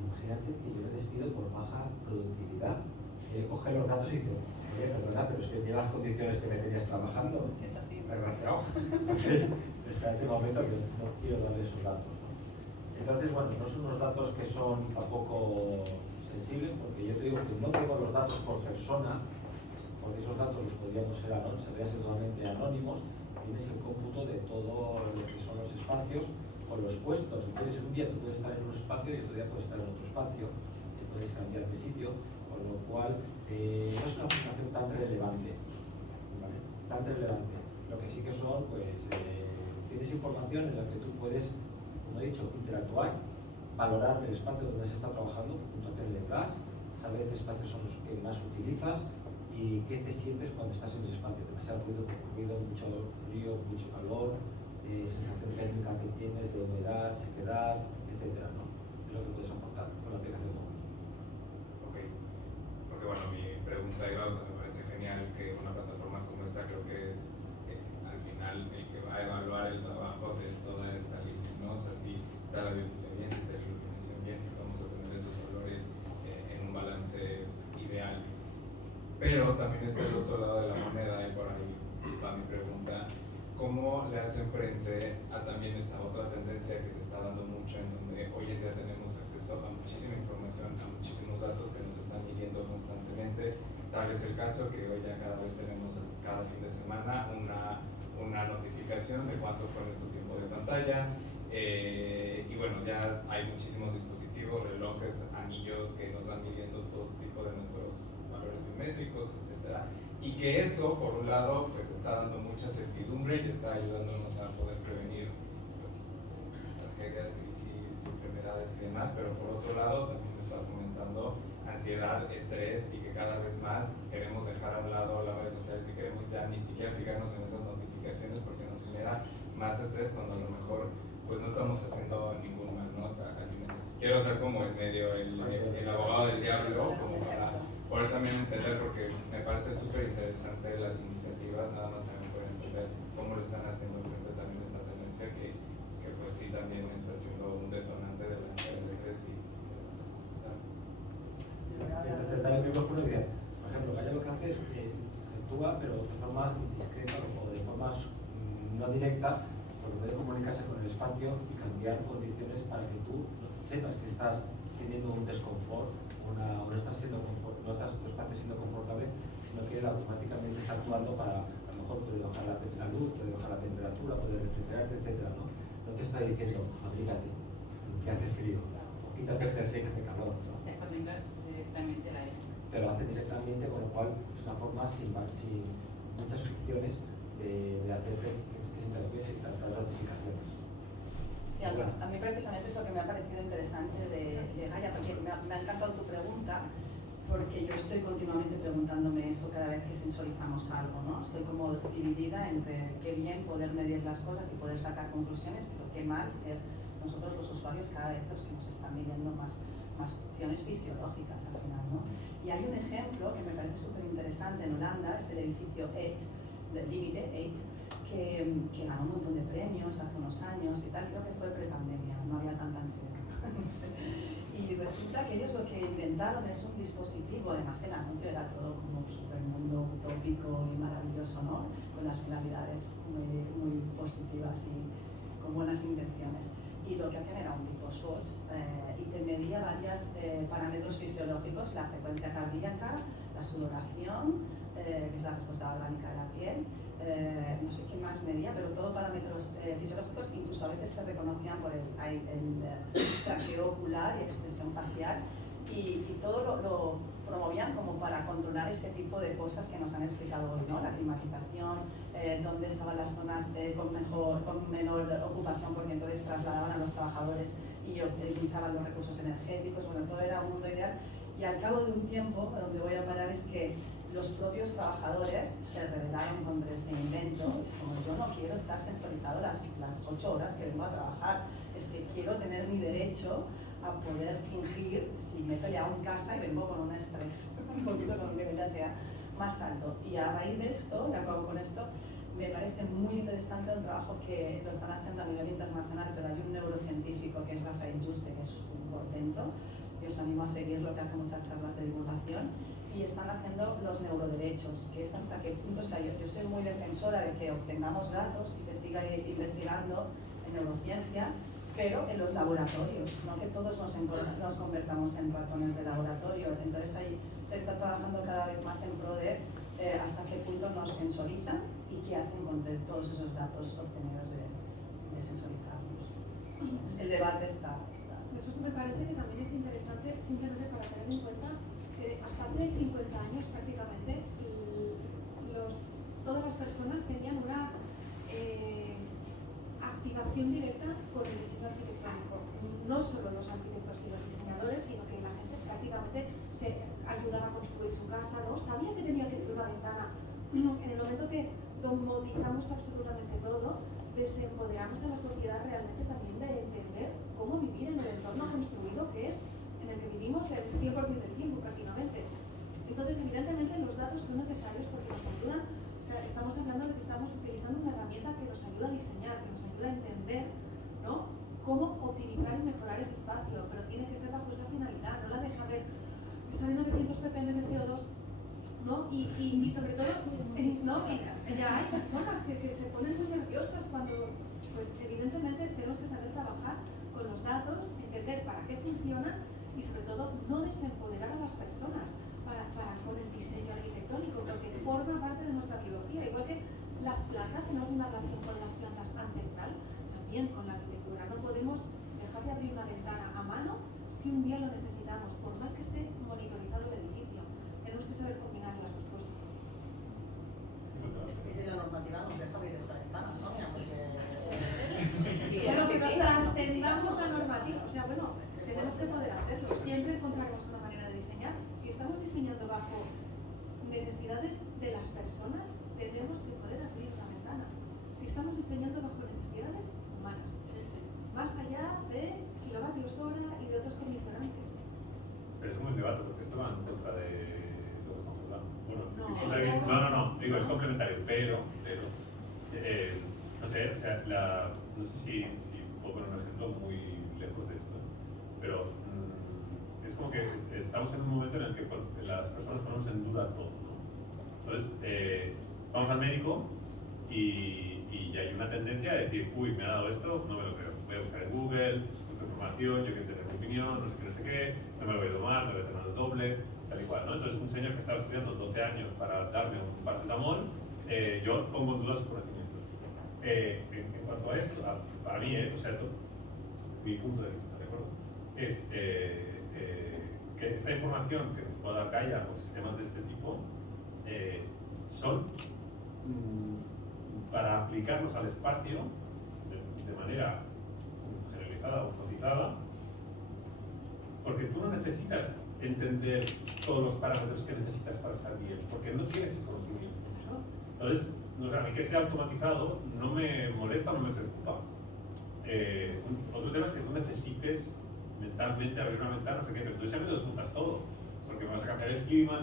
Imagínate que yo me despido por baja productividad. Coge los datos y dice, perdona, pero es que mira las condiciones que me tenías trabajando. Es así. Desgraciado. Entonces, espérate un momento que no quiero darles esos datos, ¿no? Entonces, bueno, no son unos datos que son tampoco sensibles, porque yo te digo que no tengo los datos por persona, porque esos datos los podríamos ser totalmente anónimos. Tienes el cómputo de todo lo que son los espacios o los puestos. Si quieres, un día tú puedes estar en un espacio y otro día puedes estar en otro espacio, te puedes cambiar de sitio, con lo cual no es una información tan relevante, ¿vale? Tan relevante. Lo que sí que son, pues, tienes información en la que tú puedes, como he dicho, interactuar, valorar el espacio donde se está trabajando, qué puntuación les das, saber qué espacios son los que más utilizas y qué te sientes cuando estás en ese espacio. Demasiado ruido, mucho frío, mucho calor, sensación térmica que tienes de humedad, sequedad, etcétera, ¿no? Es lo que puedes aportar con la aplicación móvil. Ok, porque bueno, mi pregunta iba, o sea, me parece genial que una plataforma como esta creo que es al final el que va a evaluar el trabajo de toda esta línea, ¿no? O sea, si está la biofilia bien, si está la iluminación bien, vamos a tener esos valores en un balance ideal. Pero también está el otro lado de la moneda y por ahí va mi pregunta. ¿Cómo le hacen frente a también esta otra tendencia que se está dando mucho en donde hoy en día tenemos acceso a muchísima información, a muchísimos datos que nos están midiendo constantemente? Tal es el caso que hoy ya cada vez tenemos cada fin de semana una notificación de cuánto fue nuestro tiempo de pantalla. Y bueno, ya hay muchísimos dispositivos, relojes, anillos que nos van midiendo todo tipo de nuestros valores biométricos, etcétera, y que eso, por un lado, pues está dando mucha certidumbre y está ayudándonos a poder prevenir pues, tragedias, crisis, enfermedades y demás, pero por otro lado también está fomentando ansiedad, estrés y que cada vez más queremos dejar a un lado las redes sociales y queremos ya ni siquiera fijarnos en esas notificaciones porque nos genera más estrés cuando a lo mejor pues no estamos haciendo ningún mal, ¿no? O sea, quiero ser como el medio, el abogado del diablo, como para poder también entender, porque me parece súper interesante las iniciativas, nada más también poder entender cómo lo están haciendo frente también a esta tendencia que pues sí también está siendo un detonante de las redes y Desde el micrófono, por ejemplo, Gaia lo que hace es que actúa, pero de forma discreta o de forma no directa, porque puede comunicarse con el espacio y cambiar condiciones para que tú sepas que estás teniendo un desconfort o no estás siendo no estás tu espacio siendo confortable, sino que él automáticamente está actuando para, a lo mejor puede bajar la luz, puede bajar la temperatura, puede refrigerarte, etc. No te está diciendo, abrígate, que hace frío, o quítate el jersey que hace calor. Eso venga directamente a él. Te lo hace directamente, con lo cual es una forma sin muchas fricciones de hacerte que se interrumpe sin tantas notificaciones. Sí, a mí precisamente es lo que me ha parecido interesante de Gaia, porque me ha encantado tu pregunta, porque yo estoy continuamente preguntándome eso cada vez que sensorizamos algo, ¿no? Estoy como dividida entre qué bien poder medir las cosas y poder sacar conclusiones, pero qué mal ser nosotros los usuarios cada vez los que nos están midiendo más funciones fisiológicas al final, ¿no? Y hay un ejemplo que me parece súper interesante en Holanda, es el edificio Edge, del límite Edge, que ganó un montón de premios hace unos años y tal, creo que fue prepandemia, no había tanta ansiedad. No sé. Y resulta que ellos lo que inventaron es un dispositivo, además el anuncio era todo como super mundo utópico y maravilloso, ¿no? Con las finalidades muy positivas y con buenas intenciones. Y lo que hacían era un tipo Swatch y te medía varios parámetros fisiológicos, la frecuencia cardíaca, la sudoración, que es la respuesta orgánica de la piel, no sé qué más medía, pero todo parámetros fisiológicos, incluso a veces te reconocían por el traqueo ocular y expresión facial, y todo lo promovían como para controlar ese tipo de cosas que nos han explicado hoy, ¿no? La climatización, dónde estaban las zonas con menor ocupación, porque entonces trasladaban a los trabajadores y utilizaban los recursos energéticos, bueno, todo era un mundo ideal. Y al cabo de un tiempo, donde voy a parar es que los propios trabajadores se rebelaron contra este invento. Es como, yo no quiero estar sensorizado las 8 horas que vengo a trabajar, es que quiero tener mi derecho a poder fingir si me he peleado en casa y vengo con un estrés, un poquito con un nivel de ansiedad más alto. Y a raíz de esto, y acabo con esto, me parece muy interesante un trabajo que lo están haciendo a nivel internacional, pero hay un neurocientífico que es Rafael Juste, que es un portento, y os animo a seguir lo que hace muchas charlas de divulgación, y están haciendo los neuroderechos, que es hasta qué punto, o sea, yo soy muy defensora de que obtengamos datos y se siga investigando en neurociencia, pero en los laboratorios, no que todos nos convertamos en ratones de laboratorio. Entonces ahí se está trabajando cada vez más en pro de hasta qué punto nos sensorizan y qué hacen con todos esos datos obtenidos de sensorizarnos. El debate está. Después me parece que también es interesante, simplemente para tener en cuenta, que hasta hace 50 años prácticamente todas las personas tenían una activación directa con el diseño arquitectónico. No solo los arquitectos y los diseñadores, sino que la gente prácticamente se ayudaba a construir su casa, ¿no? Sabía que tenía que tener una ventana. En el momento que domotizamos absolutamente todo, desempoderamos a la sociedad realmente también de entender cómo vivir en el entorno construido que es en el que vivimos el 100% del tiempo prácticamente. Entonces, evidentemente, los datos son necesarios porque nos ayudan. O sea, estamos hablando de que estamos utilizando una herramienta que nos ayuda a diseñar, que nos ayuda a entender, ¿no?, cómo optimizar y mejorar ese espacio, pero tiene que ser bajo esa finalidad, no la de saber, me está viendo 900 ppm de CO2, ¿no? Y sobre todo, ¿no? Ya hay personas que se ponen muy nerviosas cuando, pues evidentemente tenemos que saber trabajar con los datos, entender para qué funcionan y sobre todo no desempoderar a las personas con el diseño arquitectónico, porque forma parte de nuestra biología, igual que las plantas, tenemos una relación con las plantas ancestral, también con la arquitectura. No podemos dejar de abrir una ventana a mano si un día lo necesitamos, por más que esté monitorizado el edificio. Tenemos que saber combinar las dos cosas. Y si la normativa nos deja abrir esa ventana, Sonia, porque... Bueno, pero trascendamos la normativa, o sea, bueno, tenemos que poder hacerlo. Siempre encontraremos una manera de diseñar. Si estamos diseñando bajo necesidades de las personas, tenemos que poder abrir una ventana. Si estamos diseñando bajo necesidades humanas, más allá de kilovatios hora y de otros condicionantes. Pero es un buen debate, porque esto va en contra de digo, es complementario, pero no sé, o sea, no sé si puedo poner un ejemplo muy lejos de esto, pero es como que estamos en un momento en el que las personas ponemos en duda todo, ¿no? Entonces, vamos al médico y hay una tendencia a decir, uy, me ha dado esto, no me lo creo. Voy a buscar en Google, busco información, yo quiero tener mi opinión, no sé qué, no me lo voy a tomar, me voy a tomar el doble, tal y cual, ¿no? Entonces, un señor que estaba estudiando 12 años para darme un paracetamol, yo pongo en duda su conocimiento. En cuanto a esto, para mí, o sea, mi punto de vista, ¿de acuerdo? Es que esta información que nos pueda dar Gaia o sistemas de este tipo son para aplicarlos al espacio de manera generalizada o cotizada, porque tú no necesitas entender todos los parámetros que necesitas para estar bien, porque no tienes ese conocimiento. Entonces, no sé, a mí que sea automatizado no me molesta, no me preocupa. Otro tema es que tú necesites mentalmente abrir una ventana, no sé qué, pero entonces ya me lo desmontas todo, porque me vas a cambiar el clima,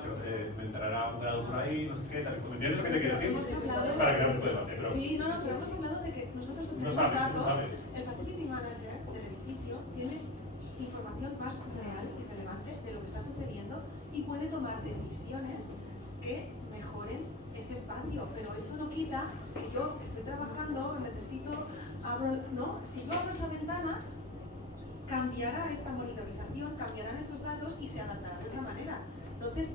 me entrará un grado por ahí, no sé qué, tal. ¿Me entiendes lo que te quiero decir? Para crear un debate. Pero sí, no, pero hemos hablado de que nosotros tenemos datos. El Facility Manager del edificio tiene información más real y relevante de lo que está sucediendo y puede tomar decisiones que mejoren ese espacio, pero eso no quita que yo estoy trabajando, necesito, ¿no? Si yo abro esa ventana, cambiará esa monitorización, cambiarán esos datos y se adaptará de otra manera. Entonces,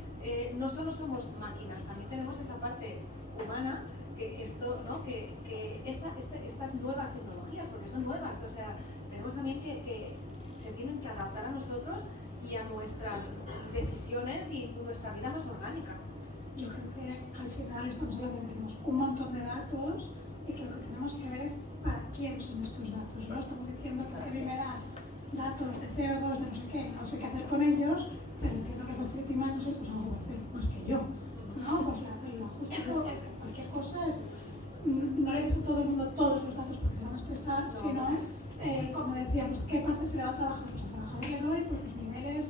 no solo somos máquinas, también tenemos esa parte humana, que esto, ¿no? que estas nuevas tecnologías, porque son nuevas, o sea, tenemos también que se tienen que adaptar a nosotros y a nuestras decisiones y nuestra vida más orgánica. Yo creo que al final estamos hablando de que tenemos un montón de datos y que lo que tenemos que ver es para quién son estos datos, ¿no? Estamos diciendo que si a mí me das datos de CO2, de no sé qué, no sé qué hacer con ellos, pero entiendo que Facility Manager pues algo va a hacer más que yo, ¿no? Pues el ajuste es que cualquier cosa es, no le des a todo el mundo todos los datos porque se van a estresar, sino, como decía, pues qué parte se le da al trabajador, pues al trabajador le doy pues los niveles,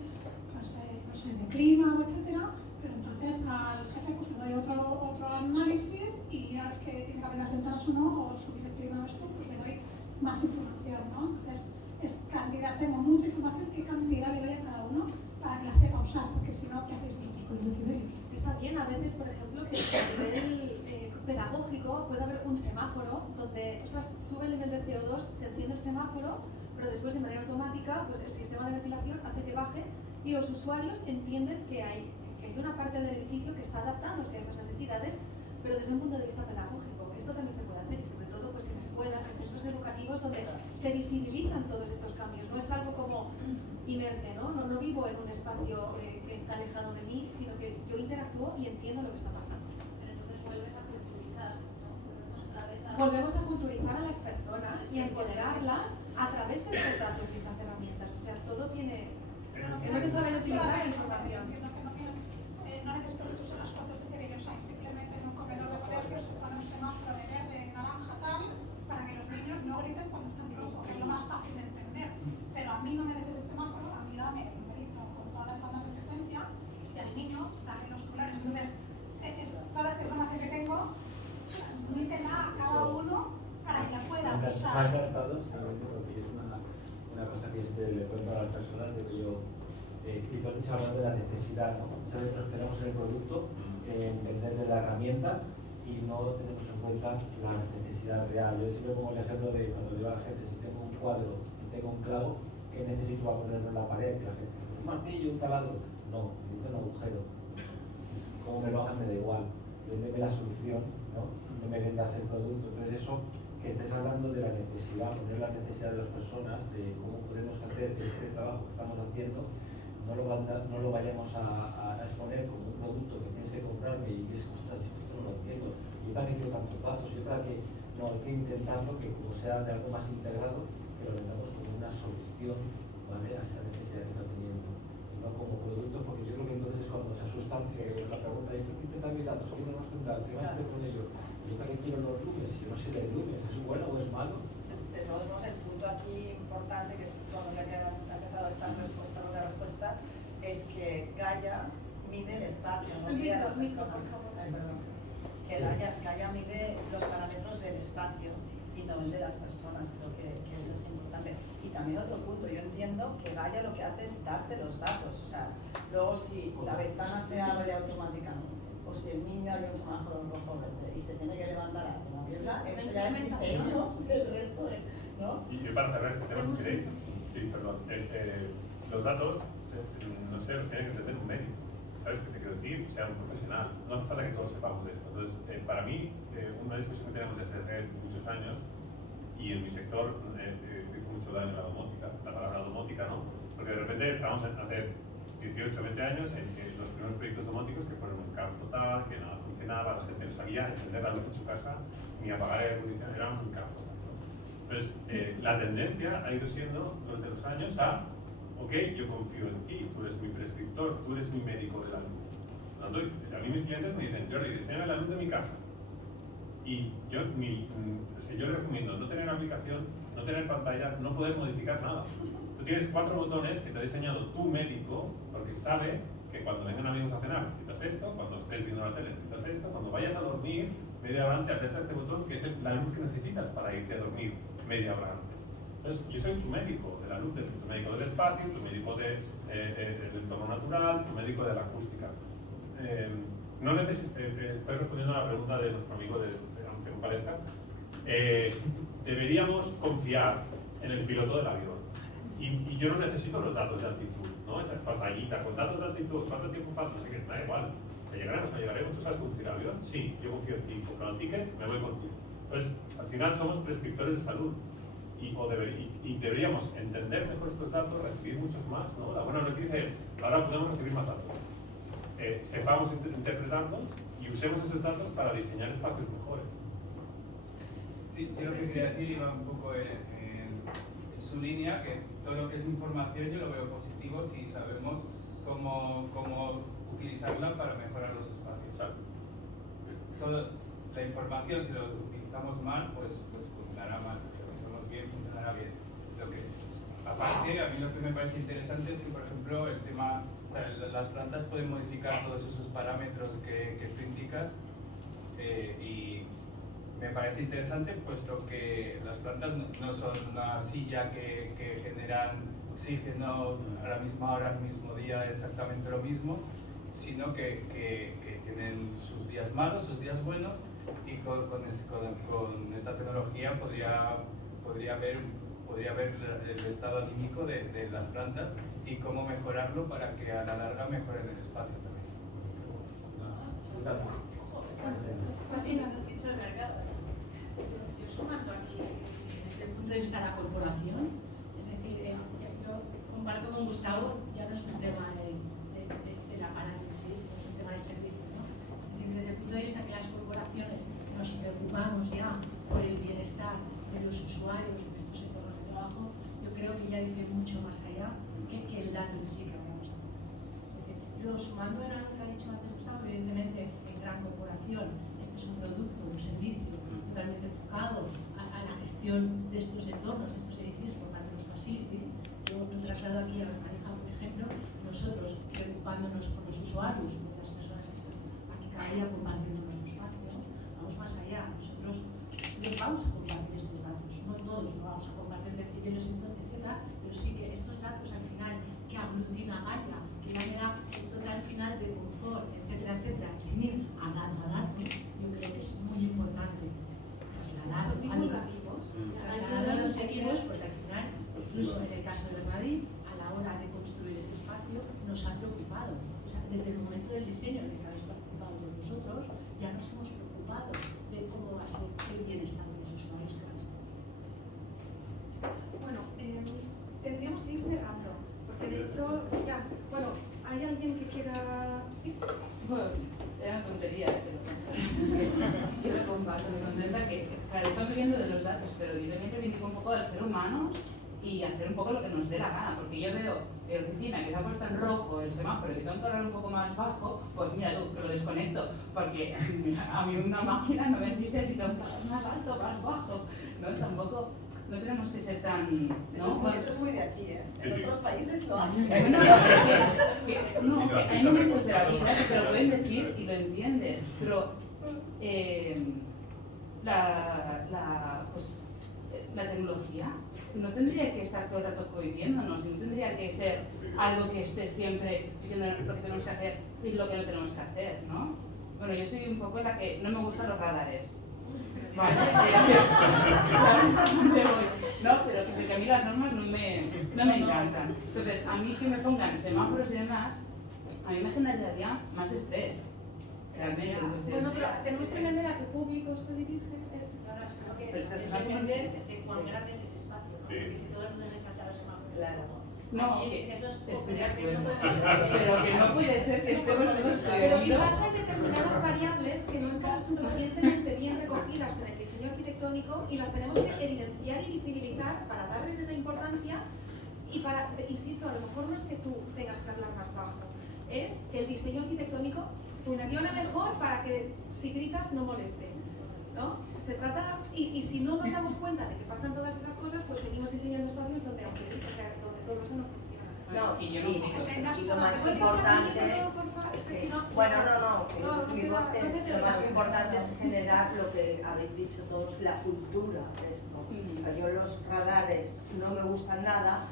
pues, no sé, de clima, etcétera, pero entonces al jefe pues le doy otro análisis y al que tiene que abrir las ventanas o no, o subir el clima o esto, pues le doy más información, ¿no? Entonces, es cantidad, tengo mucha información, ¿qué cantidad le doy a cada uno para que la sepa usar? Porque si no, ¿qué hacéis vosotros con los decibelios? Está bien, a veces, por ejemplo, que a nivel pedagógico puede haber un semáforo donde, ostras, sube el nivel de CO2, se enciende el semáforo, pero después de manera automática, pues el sistema de ventilación hace que baje y los usuarios entienden que hay una parte del edificio que está adaptándose a esas necesidades, pero desde un punto de vista pedagógico. Esto también se puede hacer y sobre todo pues, en escuelas, en centros educativos donde se visibilizan todos estos cambios. No es algo como inerte, ¿no? No vivo en un espacio que está alejado de mí, sino que yo interactúo y entiendo lo que está pasando. Pero entonces vuelves a culturizar, ¿no? Volvemos a culturizar a las personas y a empoderarlas a través de estos datos y estas herramientas. O sea, todo tiene... No se sabe utilizar la información. No necesito que tú sepas cuántos decibelios hay, simplemente en un comedor de colegio se pone un semáforo de verde, naranja, tal, para que los niños no griten cuando están en rojo, que es lo más fácil de entender. Pero a mí no me des ese semáforo, a mí dame el numerito con todas las bandas de frecuencia y al niño dame los colores. Entonces, toda esta información que tengo, transmítela a cada uno para que la pueda usar. Más adaptados, porque es una cosa que siempre le cuento a las personas, de que yo y tú has dicho hablando de la necesidad, ¿no? Muchas veces nos quedamos en el producto, entender de la herramienta y no tenemos en cuenta la necesidad real. Yo siempre pongo el ejemplo de cuando digo a la gente, si tengo un cuadro y tengo un clavo, ¿qué necesito para ponerlo en la pared? Que la gente, un martillo, un taladro. No, necesito un agujero. Como me lo hagan me da igual. Véndeme la solución, ¿no? No me vendas el producto. Entonces eso, que estés hablando de la necesidad, poner la necesidad de las personas, de cómo podemos hacer este trabajo que estamos haciendo, no lo vayamos a exponer como un producto que tienes que comprarme y es ostras, esto no lo entiendo. Yo para qué quiero tantos datos, yo para que no, hay que intentarlo que como sea de algo más integrado, que lo vendamos como una solución, ¿vale? A esa necesidad que está teniendo, no como producto, porque yo creo que entonces es cuando se asustan, si la pregunta es, ¿qué intentan mis datos? ¿Qué me vas a contar? ¿Qué vas a hacer con ellos? Yo para qué quiero los lumens, si yo no sé de lumens, ¿es bueno o es malo? De todos modos, el punto aquí importante, que es cuando ya que ha empezado esta respuesta, ronda de respuestas, es que Gaia mide el espacio, no mide a las personas. que Gaia mide los parámetros del espacio y no el de las personas, creo que eso es importante. Y también otro punto, yo entiendo que Gaia lo que hace es darte los datos, o sea, luego si la ventana se abre automáticamente, o si el niño hay un semáforo rojo verde y se tiene que levantar a la vista, eso ya es diseño del resto de, ¿no? Y yo para cerrar este tema, si queréis, sí, perdón, los datos, no sé, los tiene que entender un médico, ¿sabes qué te quiero decir? O sea, un profesional, no hace falta que todos sepamos de esto. Entonces, para mí, una discusión que tenemos desde hace muchos años, y en mi sector hizo mucho daño la domótica, la palabra domótica, ¿no? Porque de repente estábamos hace 18, 20 años en que los primeros proyectos domóticos que fueron un caos total, que nada funcionaba, la gente no sabía encender la luz en su casa, ni apagar el aire acondicionado, era un caos total, ¿no? Entonces, la tendencia ha ido siendo durante los años a, ok, yo confío en ti, tú eres mi prescriptor, tú eres mi médico de la luz. A mí mis clientes me dicen, Jordi, diseñame la luz de mi casa. Y yo le recomiendo no tener aplicación, no tener pantalla, no poder modificar nada. Tú tienes 4 botones que te ha diseñado tu médico, porque sabe que cuando vengan amigos a cenar necesitas esto, cuando estés viendo la tele necesitas esto, cuando vayas a dormir media hora antes aprieta este botón que es la luz que necesitas para irte a dormir media hora antes. Entonces, yo soy tu médico de la luz, tu médico del espacio, tu médico del entorno natural, tu médico de la acústica. Estoy respondiendo a la pregunta de nuestro amigo, aunque no parezca. Deberíamos confiar en el piloto del avión. Y yo no necesito los datos de altitud, ¿no? Esa pantallita con datos de altitud, ¿cuánto tiempo falta? No sé qué, da igual. ¿Llegaremos o no llegaremos? ¿Tú sabes conducir el avión? Sí, yo confío en ti. Compro el ticket, me voy contigo. Entonces, al final somos prescriptores de salud. Y deberíamos entender mejor estos datos, recibir muchos más, ¿no? La buena noticia es, ahora podemos recibir más datos. Sepamos interpretarlos y usemos esos datos para diseñar espacios mejores. Sí, yo lo que quería decir iba un poco en su línea, que todo lo que es información yo lo veo positivo si sabemos cómo utilizarla para mejorar los espacios. Toda la información, si lo utilizamos mal, pues funcionará mal. Si lo hacemos bien, funcionará bien. Aparte, a mí lo que me parece interesante es que, por ejemplo, el tema, las plantas pueden modificar todos esos parámetros que tú indicas y me parece interesante puesto que las plantas no son una silla que generan oxígeno a la misma hora, al mismo día, exactamente lo mismo, sino que tienen sus días malos, sus días buenos, y con esta tecnología podría ver el estado anímico de las plantas y cómo mejorarlo para que a la larga mejoren el espacio también. Pues sí, lo has dicho de verdad. Yo sumando aquí desde el punto de vista de la corporación, es decir, yo comparto con Gustavo, ya no es un tema del aparato en sí, sino es un tema de servicio, ¿no? Es decir, desde el punto de vista que las corporaciones nos preocupamos ya por el bienestar de los usuarios de estos entornos de trabajo, yo creo que ya dice mucho más allá que el dato en sí que vamos a tener. Es decir, lo sumando en algo que ha dicho antes Gustavo, evidentemente en gran corporación, este es un producto, un servicio totalmente enfocado a la gestión de estos entornos, de estos edificios por parte de los facility. Yo lo traslado aquí a Marija, por ejemplo, nosotros preocupándonos por los usuarios, por las personas que están aquí cada día compartiendo nuestro espacio, vamos más allá, nosotros los vamos a compartir estos datos, no todos los vamos a compartir decibeles, etcétera, pero sí que estos datos al final que aglutina Gaia, que ya me da un total final de confort, etcétera, sin ir a dato, yo creo que es muy importante trasladar a los equipos, porque al final, incluso en el caso de Bernadí, a la hora de construir este espacio, nos ha preocupado. O sea, desde el momento del diseño en el que habéis participado todos vosotros, ya nos hemos preocupado de cómo va a ser el bienestar de los usuarios que van a estar. Bueno, tendríamos que ir cerrando, porque de hecho, ya, bueno, ¿hay alguien que quiera...? ¿Sí? Bueno, era una tontería, pero yo lo comparto, me contenta que estamos viviendo de los datos, pero yo también reivindico un poco al ser humano y hacer un poco lo que nos dé la gana, porque yo veo en la oficina que se ha puesto en rojo el semáforo y que tengo que hablar un poco más bajo, pues mira tú, que lo desconecto, porque a mí una máquina no me dice si tengo que hablar más alto, más bajo, ¿no? Tampoco, no tenemos que ser tan... ¿no? Eso es muy de aquí, ¿eh? Sí, en sí. otros países lo hacen. No, que hay momentos de la vida que te lo pueden decir y lo entiendes, pero la tecnología no tendría que estar todo el rato cohibiéndonos, no tendría que ser algo que esté siempre diciendo lo que tenemos que hacer y lo que no tenemos que hacer, ¿no? Bueno, yo soy un poco la que no me gustan los radares. Vale, no, pero que a mí las normas no me encantan. Entonces, a mí que me pongan semáforos y demás, a mí me generaría más estrés. Realmente, entonces... Bueno, pero tenemos que entender a qué público se dirige. Pero es que hay que entender cuán grande es ese espacio, ¿no? Porque si todo el mundo le salta los semáforos. Claro. No, esos pero que no puede ser que estemos todos Pero quizás hay determinadas variables que no están suficientemente bien recogidas en el diseño arquitectónico y las tenemos que evidenciar y visibilizar para darles esa importancia y para, insisto, a lo mejor no es que tú tengas que hablar más bajo, es que el diseño arquitectónico funcione mejor para que si gritas no moleste, ¿no? Se trata, y si no nos damos cuenta de que pasan todas esas cosas, pues seguimos diseñando espacios donde, donde todo eso no funciona. No, y lo más importante, bueno, mi voz es, lo más importante es generar lo que habéis dicho todos, la cultura de esto. Yo los radares no me gustan nada,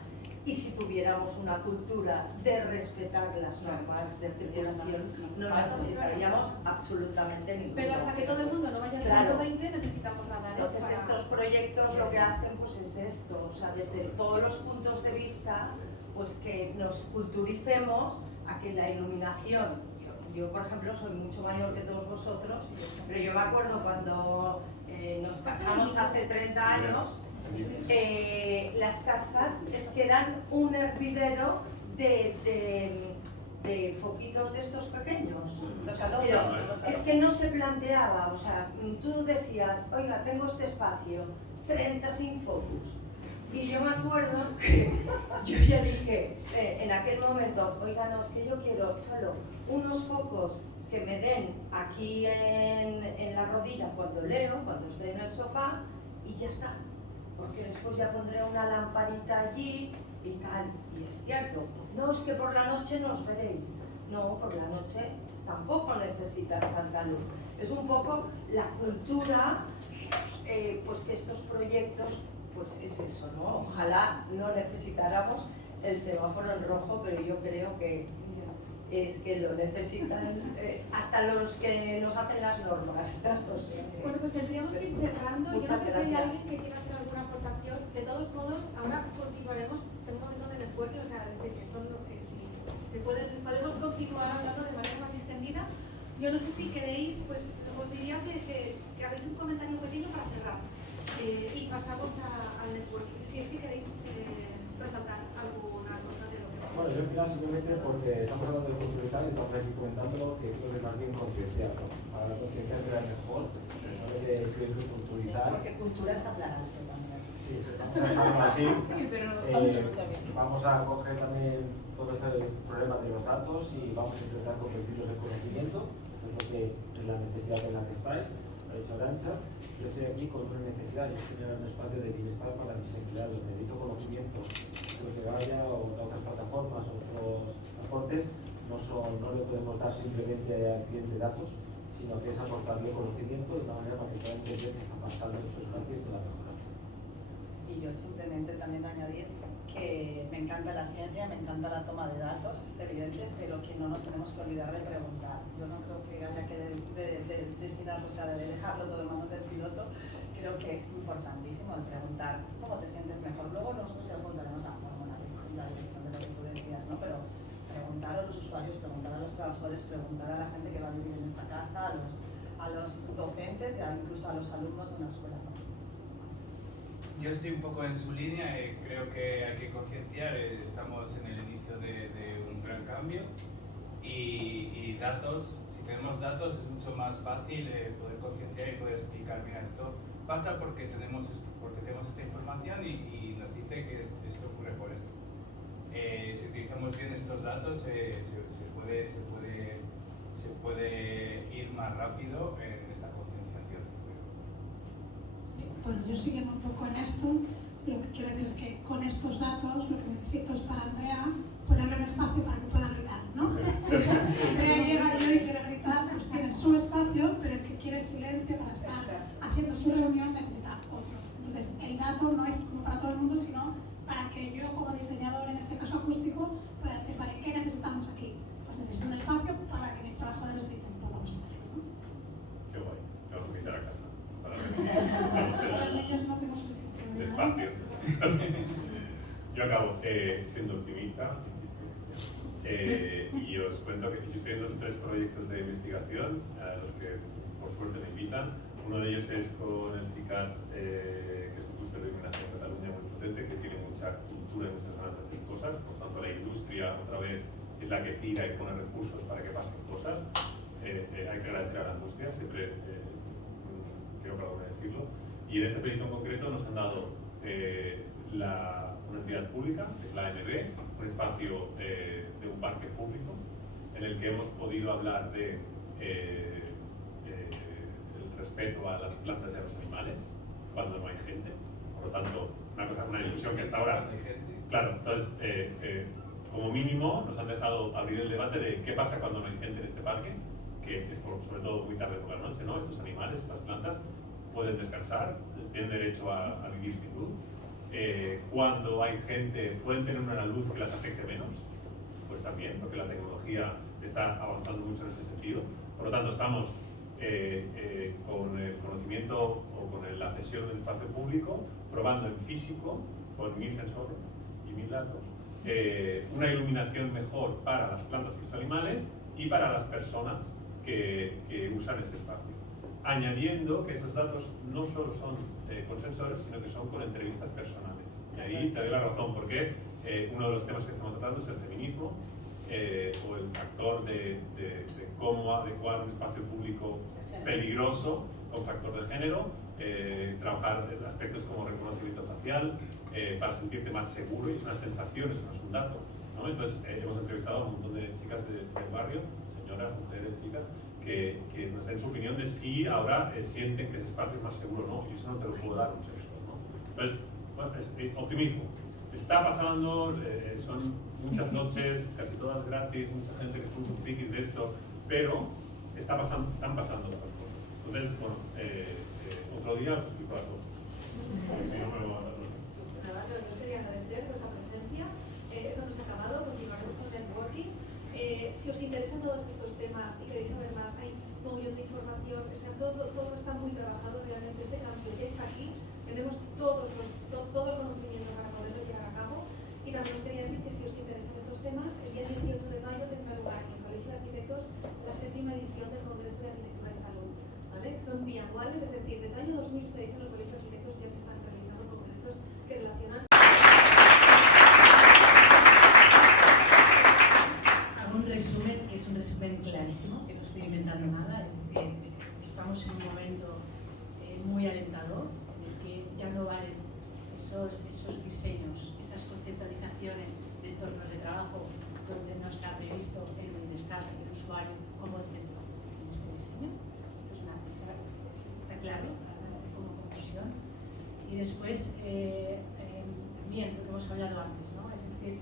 y si tuviéramos una cultura de respetar las normas de circulación, no necesitaríamos absolutamente ninguna. Pero hasta que todo el mundo no vaya a 120 necesitamos radares. Entonces estos proyectos lo que hacen pues es esto, o sea, desde todos los puntos de vista, pues que nos culturicemos a que la iluminación, yo por ejemplo soy mucho mayor que todos vosotros, pero yo me acuerdo cuando nos casamos hace 30 años, las casas es que eran un hervidero de foquitos de estos pequeños. Pero es que no se planteaba, o sea, tú decías, oiga, tengo este espacio, 30 sin focus. Y yo me acuerdo que yo ya dije en aquel momento, oiga, no, es que yo quiero solo unos focos que me den aquí en la rodilla cuando leo, cuando estoy en el sofá, y ya está. Porque después ya pondré una lamparita allí y tal. Y es cierto, no es que por la noche no os veréis. No, por la noche tampoco necesitas tanta luz. Es un poco la cultura, pues que estos proyectos, pues es eso, ¿no? Ojalá no necesitáramos el semáforo en rojo, pero yo creo que es que lo necesitan hasta los que nos hacen las normas. Bueno, pues tendríamos que ir cerrando. Yo no sé si hay alguien que quiera hacer alguna aportación. De todos modos, ahora continuaremos en un momento de networking, o sea, de que esto no, podemos continuar hablando de manera más distendida. Yo no sé si queréis, pues os diría que hagáis un comentario pequeño para cerrar y pasamos al networking. Si es que queréis resaltar alguna cosa de lo que vamos a Bueno, yo al final simplemente porque estamos hablando de cultura y tal, y estamos aquí comentándolo, que creo que más bien concienciar, ¿no? Para concienciar queda mejor, de culturizar. Porque cultura es hablar alto también. Sí, estamos hablando así. Sí, pero vamos a coger también todo este problema de los datos y vamos a intentar convertirlos en conocimiento, que es lo que es la necesidad en la que estáis, lo ha dicho Arantxa. Yo estoy aquí con una necesidad, yo estoy en un espacio de bienestar para mis empleados, necesito conocimiento, lo que vaya o otras plataformas o otros aportes, no le podemos dar simplemente al cliente datos, sino que es aportarle conocimiento de una manera para que pueda entender qué está pasando en su espacio y pueda mejorar. Y yo simplemente también añadir que me encanta la ciencia, me encanta la toma de datos, es evidente, pero que no nos tenemos que olvidar de preguntar. Yo no creo que haya que destinar, o sea, de dejarlo todo en manos del piloto. Creo que es importantísimo el preguntar cómo te sientes mejor. Luego nosotros ya encontraremos la fórmula, que es la dirección de lo que tú decías, ¿no? Pero preguntar a los usuarios, preguntar a los trabajadores, preguntar a la gente que va a vivir en esa casa, a los docentes y incluso a los alumnos de una escuela. Yo estoy un poco en su línea, creo que hay que concienciar, estamos en el inicio de un gran cambio y datos, si tenemos datos es mucho más fácil poder concienciar y poder explicar, mira, esto pasa porque tenemos esta información y nos dice que esto ocurre por esto. Si utilizamos bien estos datos se puede ir más rápido en esta concienciación. Sí, bueno, yo siguiendo un poco en esto, lo que quiero decir es que con estos datos lo que necesito es para Andrea ponerle un espacio para que pueda gritar, ¿no? Andrea llega y hoy quiere gritar, pues tiene en su espacio, pero el que quiere el silencio para estar haciendo su reunión necesita otro. Entonces, el dato no es como para todo el mundo, sino para que yo, como diseñador, en este caso acústico, pueda decir, vale, ¿qué necesitamos aquí? Pues necesito un espacio para que mis trabajadores griten, pues vamos a hacerlo, ¿no? Qué guay, te vamos a invitar a casa. Para Los niños no tenemos suficiente espacio. Yo acabo siendo optimista, y os cuento que yo estoy en 2 o 3 proyectos de investigación a los que por suerte me invitan. Uno de ellos es con el CICAT, que es un clúster de iluminación en Cataluña muy potente, que tiene mucha cultura y muchas ganas de hacer cosas. Por tanto, la industria, otra vez, es la que tira y pone recursos para que pasen cosas. Hay que agradecer a la industria, siempre creo que algo que decirlo. Y en este proyecto en concreto nos han dado una entidad pública, que es la ANB, un espacio de un parque público, en el que hemos podido hablar de el respeto a las plantas y a los animales cuando no hay gente. Por lo tanto, una discusión que hasta ahora... Claro, entonces, como mínimo, nos han dejado abrir el debate de qué pasa cuando no hay gente en este parque, que es sobre todo muy tarde por la noche, ¿no? Estos animales, estas plantas, pueden descansar, tienen derecho a vivir sin luz. Cuando hay gente, pueden tener una luz que las afecte menos, pues también, porque la tecnología está avanzando mucho en ese sentido. Por lo tanto, estamos con el conocimiento o con la cesión del espacio público, probando en físico, con 1000 sensores y 1000 datos, una iluminación mejor para las plantas y los animales y para las personas que usan ese espacio. Añadiendo que esos datos no solo son con sensores, sino que son con entrevistas personales. Y ahí te doy la razón, porque uno de los temas que estamos tratando es el feminismo, o el factor de cómo adecuar un espacio público peligroso con factor de género, trabajar en aspectos como reconocimiento facial, para sentirte más seguro, y es una sensación, eso no es un dato, ¿no? Entonces hemos entrevistado a un montón de chicas del barrio, señoras, mujeres, chicas, que nos den su opinión de si ahora sienten que ese espacio es más seguro o no, y eso no te lo puedo dar un sexto, ¿no? Entonces, bueno, es optimismo. Está pasando, son muchas noches, casi todas gratis, mucha gente que son frikis de esto, pero están pasando otras cosas. Entonces, bueno, otro día os explico a todos. Si no me lo va a dar. Nada, yo quería agradecer vuestra presencia. Esto no se ha acabado, continuaremos con networking. Si os interesan todos estos temas y queréis saber más, hay un montón de información, o sea, todo está muy trabajado, realmente este cambio ya está aquí, tenemos todo el conocimiento para poderlo llevar a cabo. Y también os quería decir que si os interesan estos temas, el día 18 de mayo tendrá lugar en el Colegio de Arquitectos la 7ª edición del Congreso de Arquitectura y Salud, ¿vale? Son bianuales, es decir, desde el año 2006 en el Colegio de Arquitectos ya se están realizando congresos que relacionan. Un resumen que es un resumen clarísimo, que no estoy inventando nada, es decir, estamos en un momento muy alentador en el que ya no valen esos diseños, esas conceptualizaciones de entornos de trabajo donde no se ha previsto el bienestar del usuario como el centro en este diseño. Esto está claro como conclusión. Y después, también lo que hemos hablado antes, ¿no? Es decir,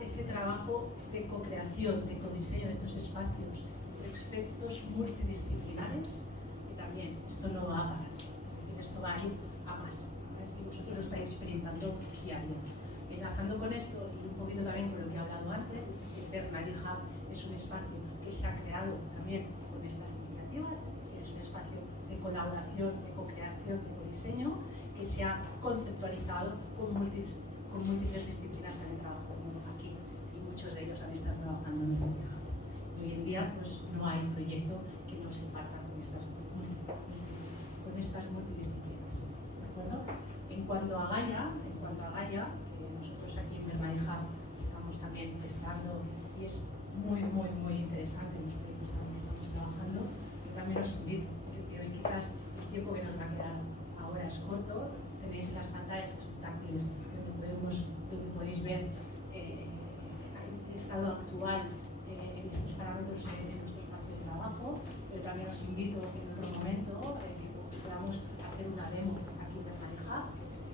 ese trabajo de co-creación, de codiseño de estos espacios entre expertos multidisciplinares, que también esto no va a parar, esto va a ir a más. Es que vosotros lo estáis experimentando día a día. Enlazando con esto y un poquito también con lo que he hablado antes, es decir, Bernadi Hub es un espacio que se ha creado también con estas iniciativas, es decir, es un espacio de colaboración, de co-creación, de codiseño, que se ha conceptualizado con múltiples disciplinas en el trabajo, como aquí, y muchos de ellos han estado trabajando en Bernadi Hub. Y hoy en día pues, no hay proyecto que no se parta con estas multidisciplinas. ¿De acuerdo? En cuanto a Gaia, nosotros aquí en Bernadi Hub estamos también testando y es muy interesante los proyectos en los que estamos trabajando. Y también os invito, es decir, hoy quizás el tiempo que nos va a quedar ahora es corto, tenéis las pantallas que son táctiles donde podéis ver el estado actual en estos parámetros en nuestro espacio de trabajo, pero también os invito en otro momento que podamos hacer una demo aquí en Bernadi Hub,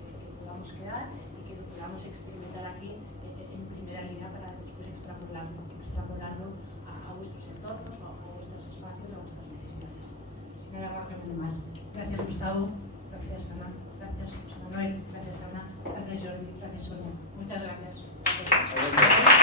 que podamos quedar y que lo podamos experimentar aquí en primera línea para después extrapolarlo a vuestros entornos, a vuestros espacios, a vuestras necesidades. aprende más. Gracias Gustavo, gracias Ana, gracias José Manuel, gracias Ana, gracias Jordi, gracias Sonia. Muchas gracias.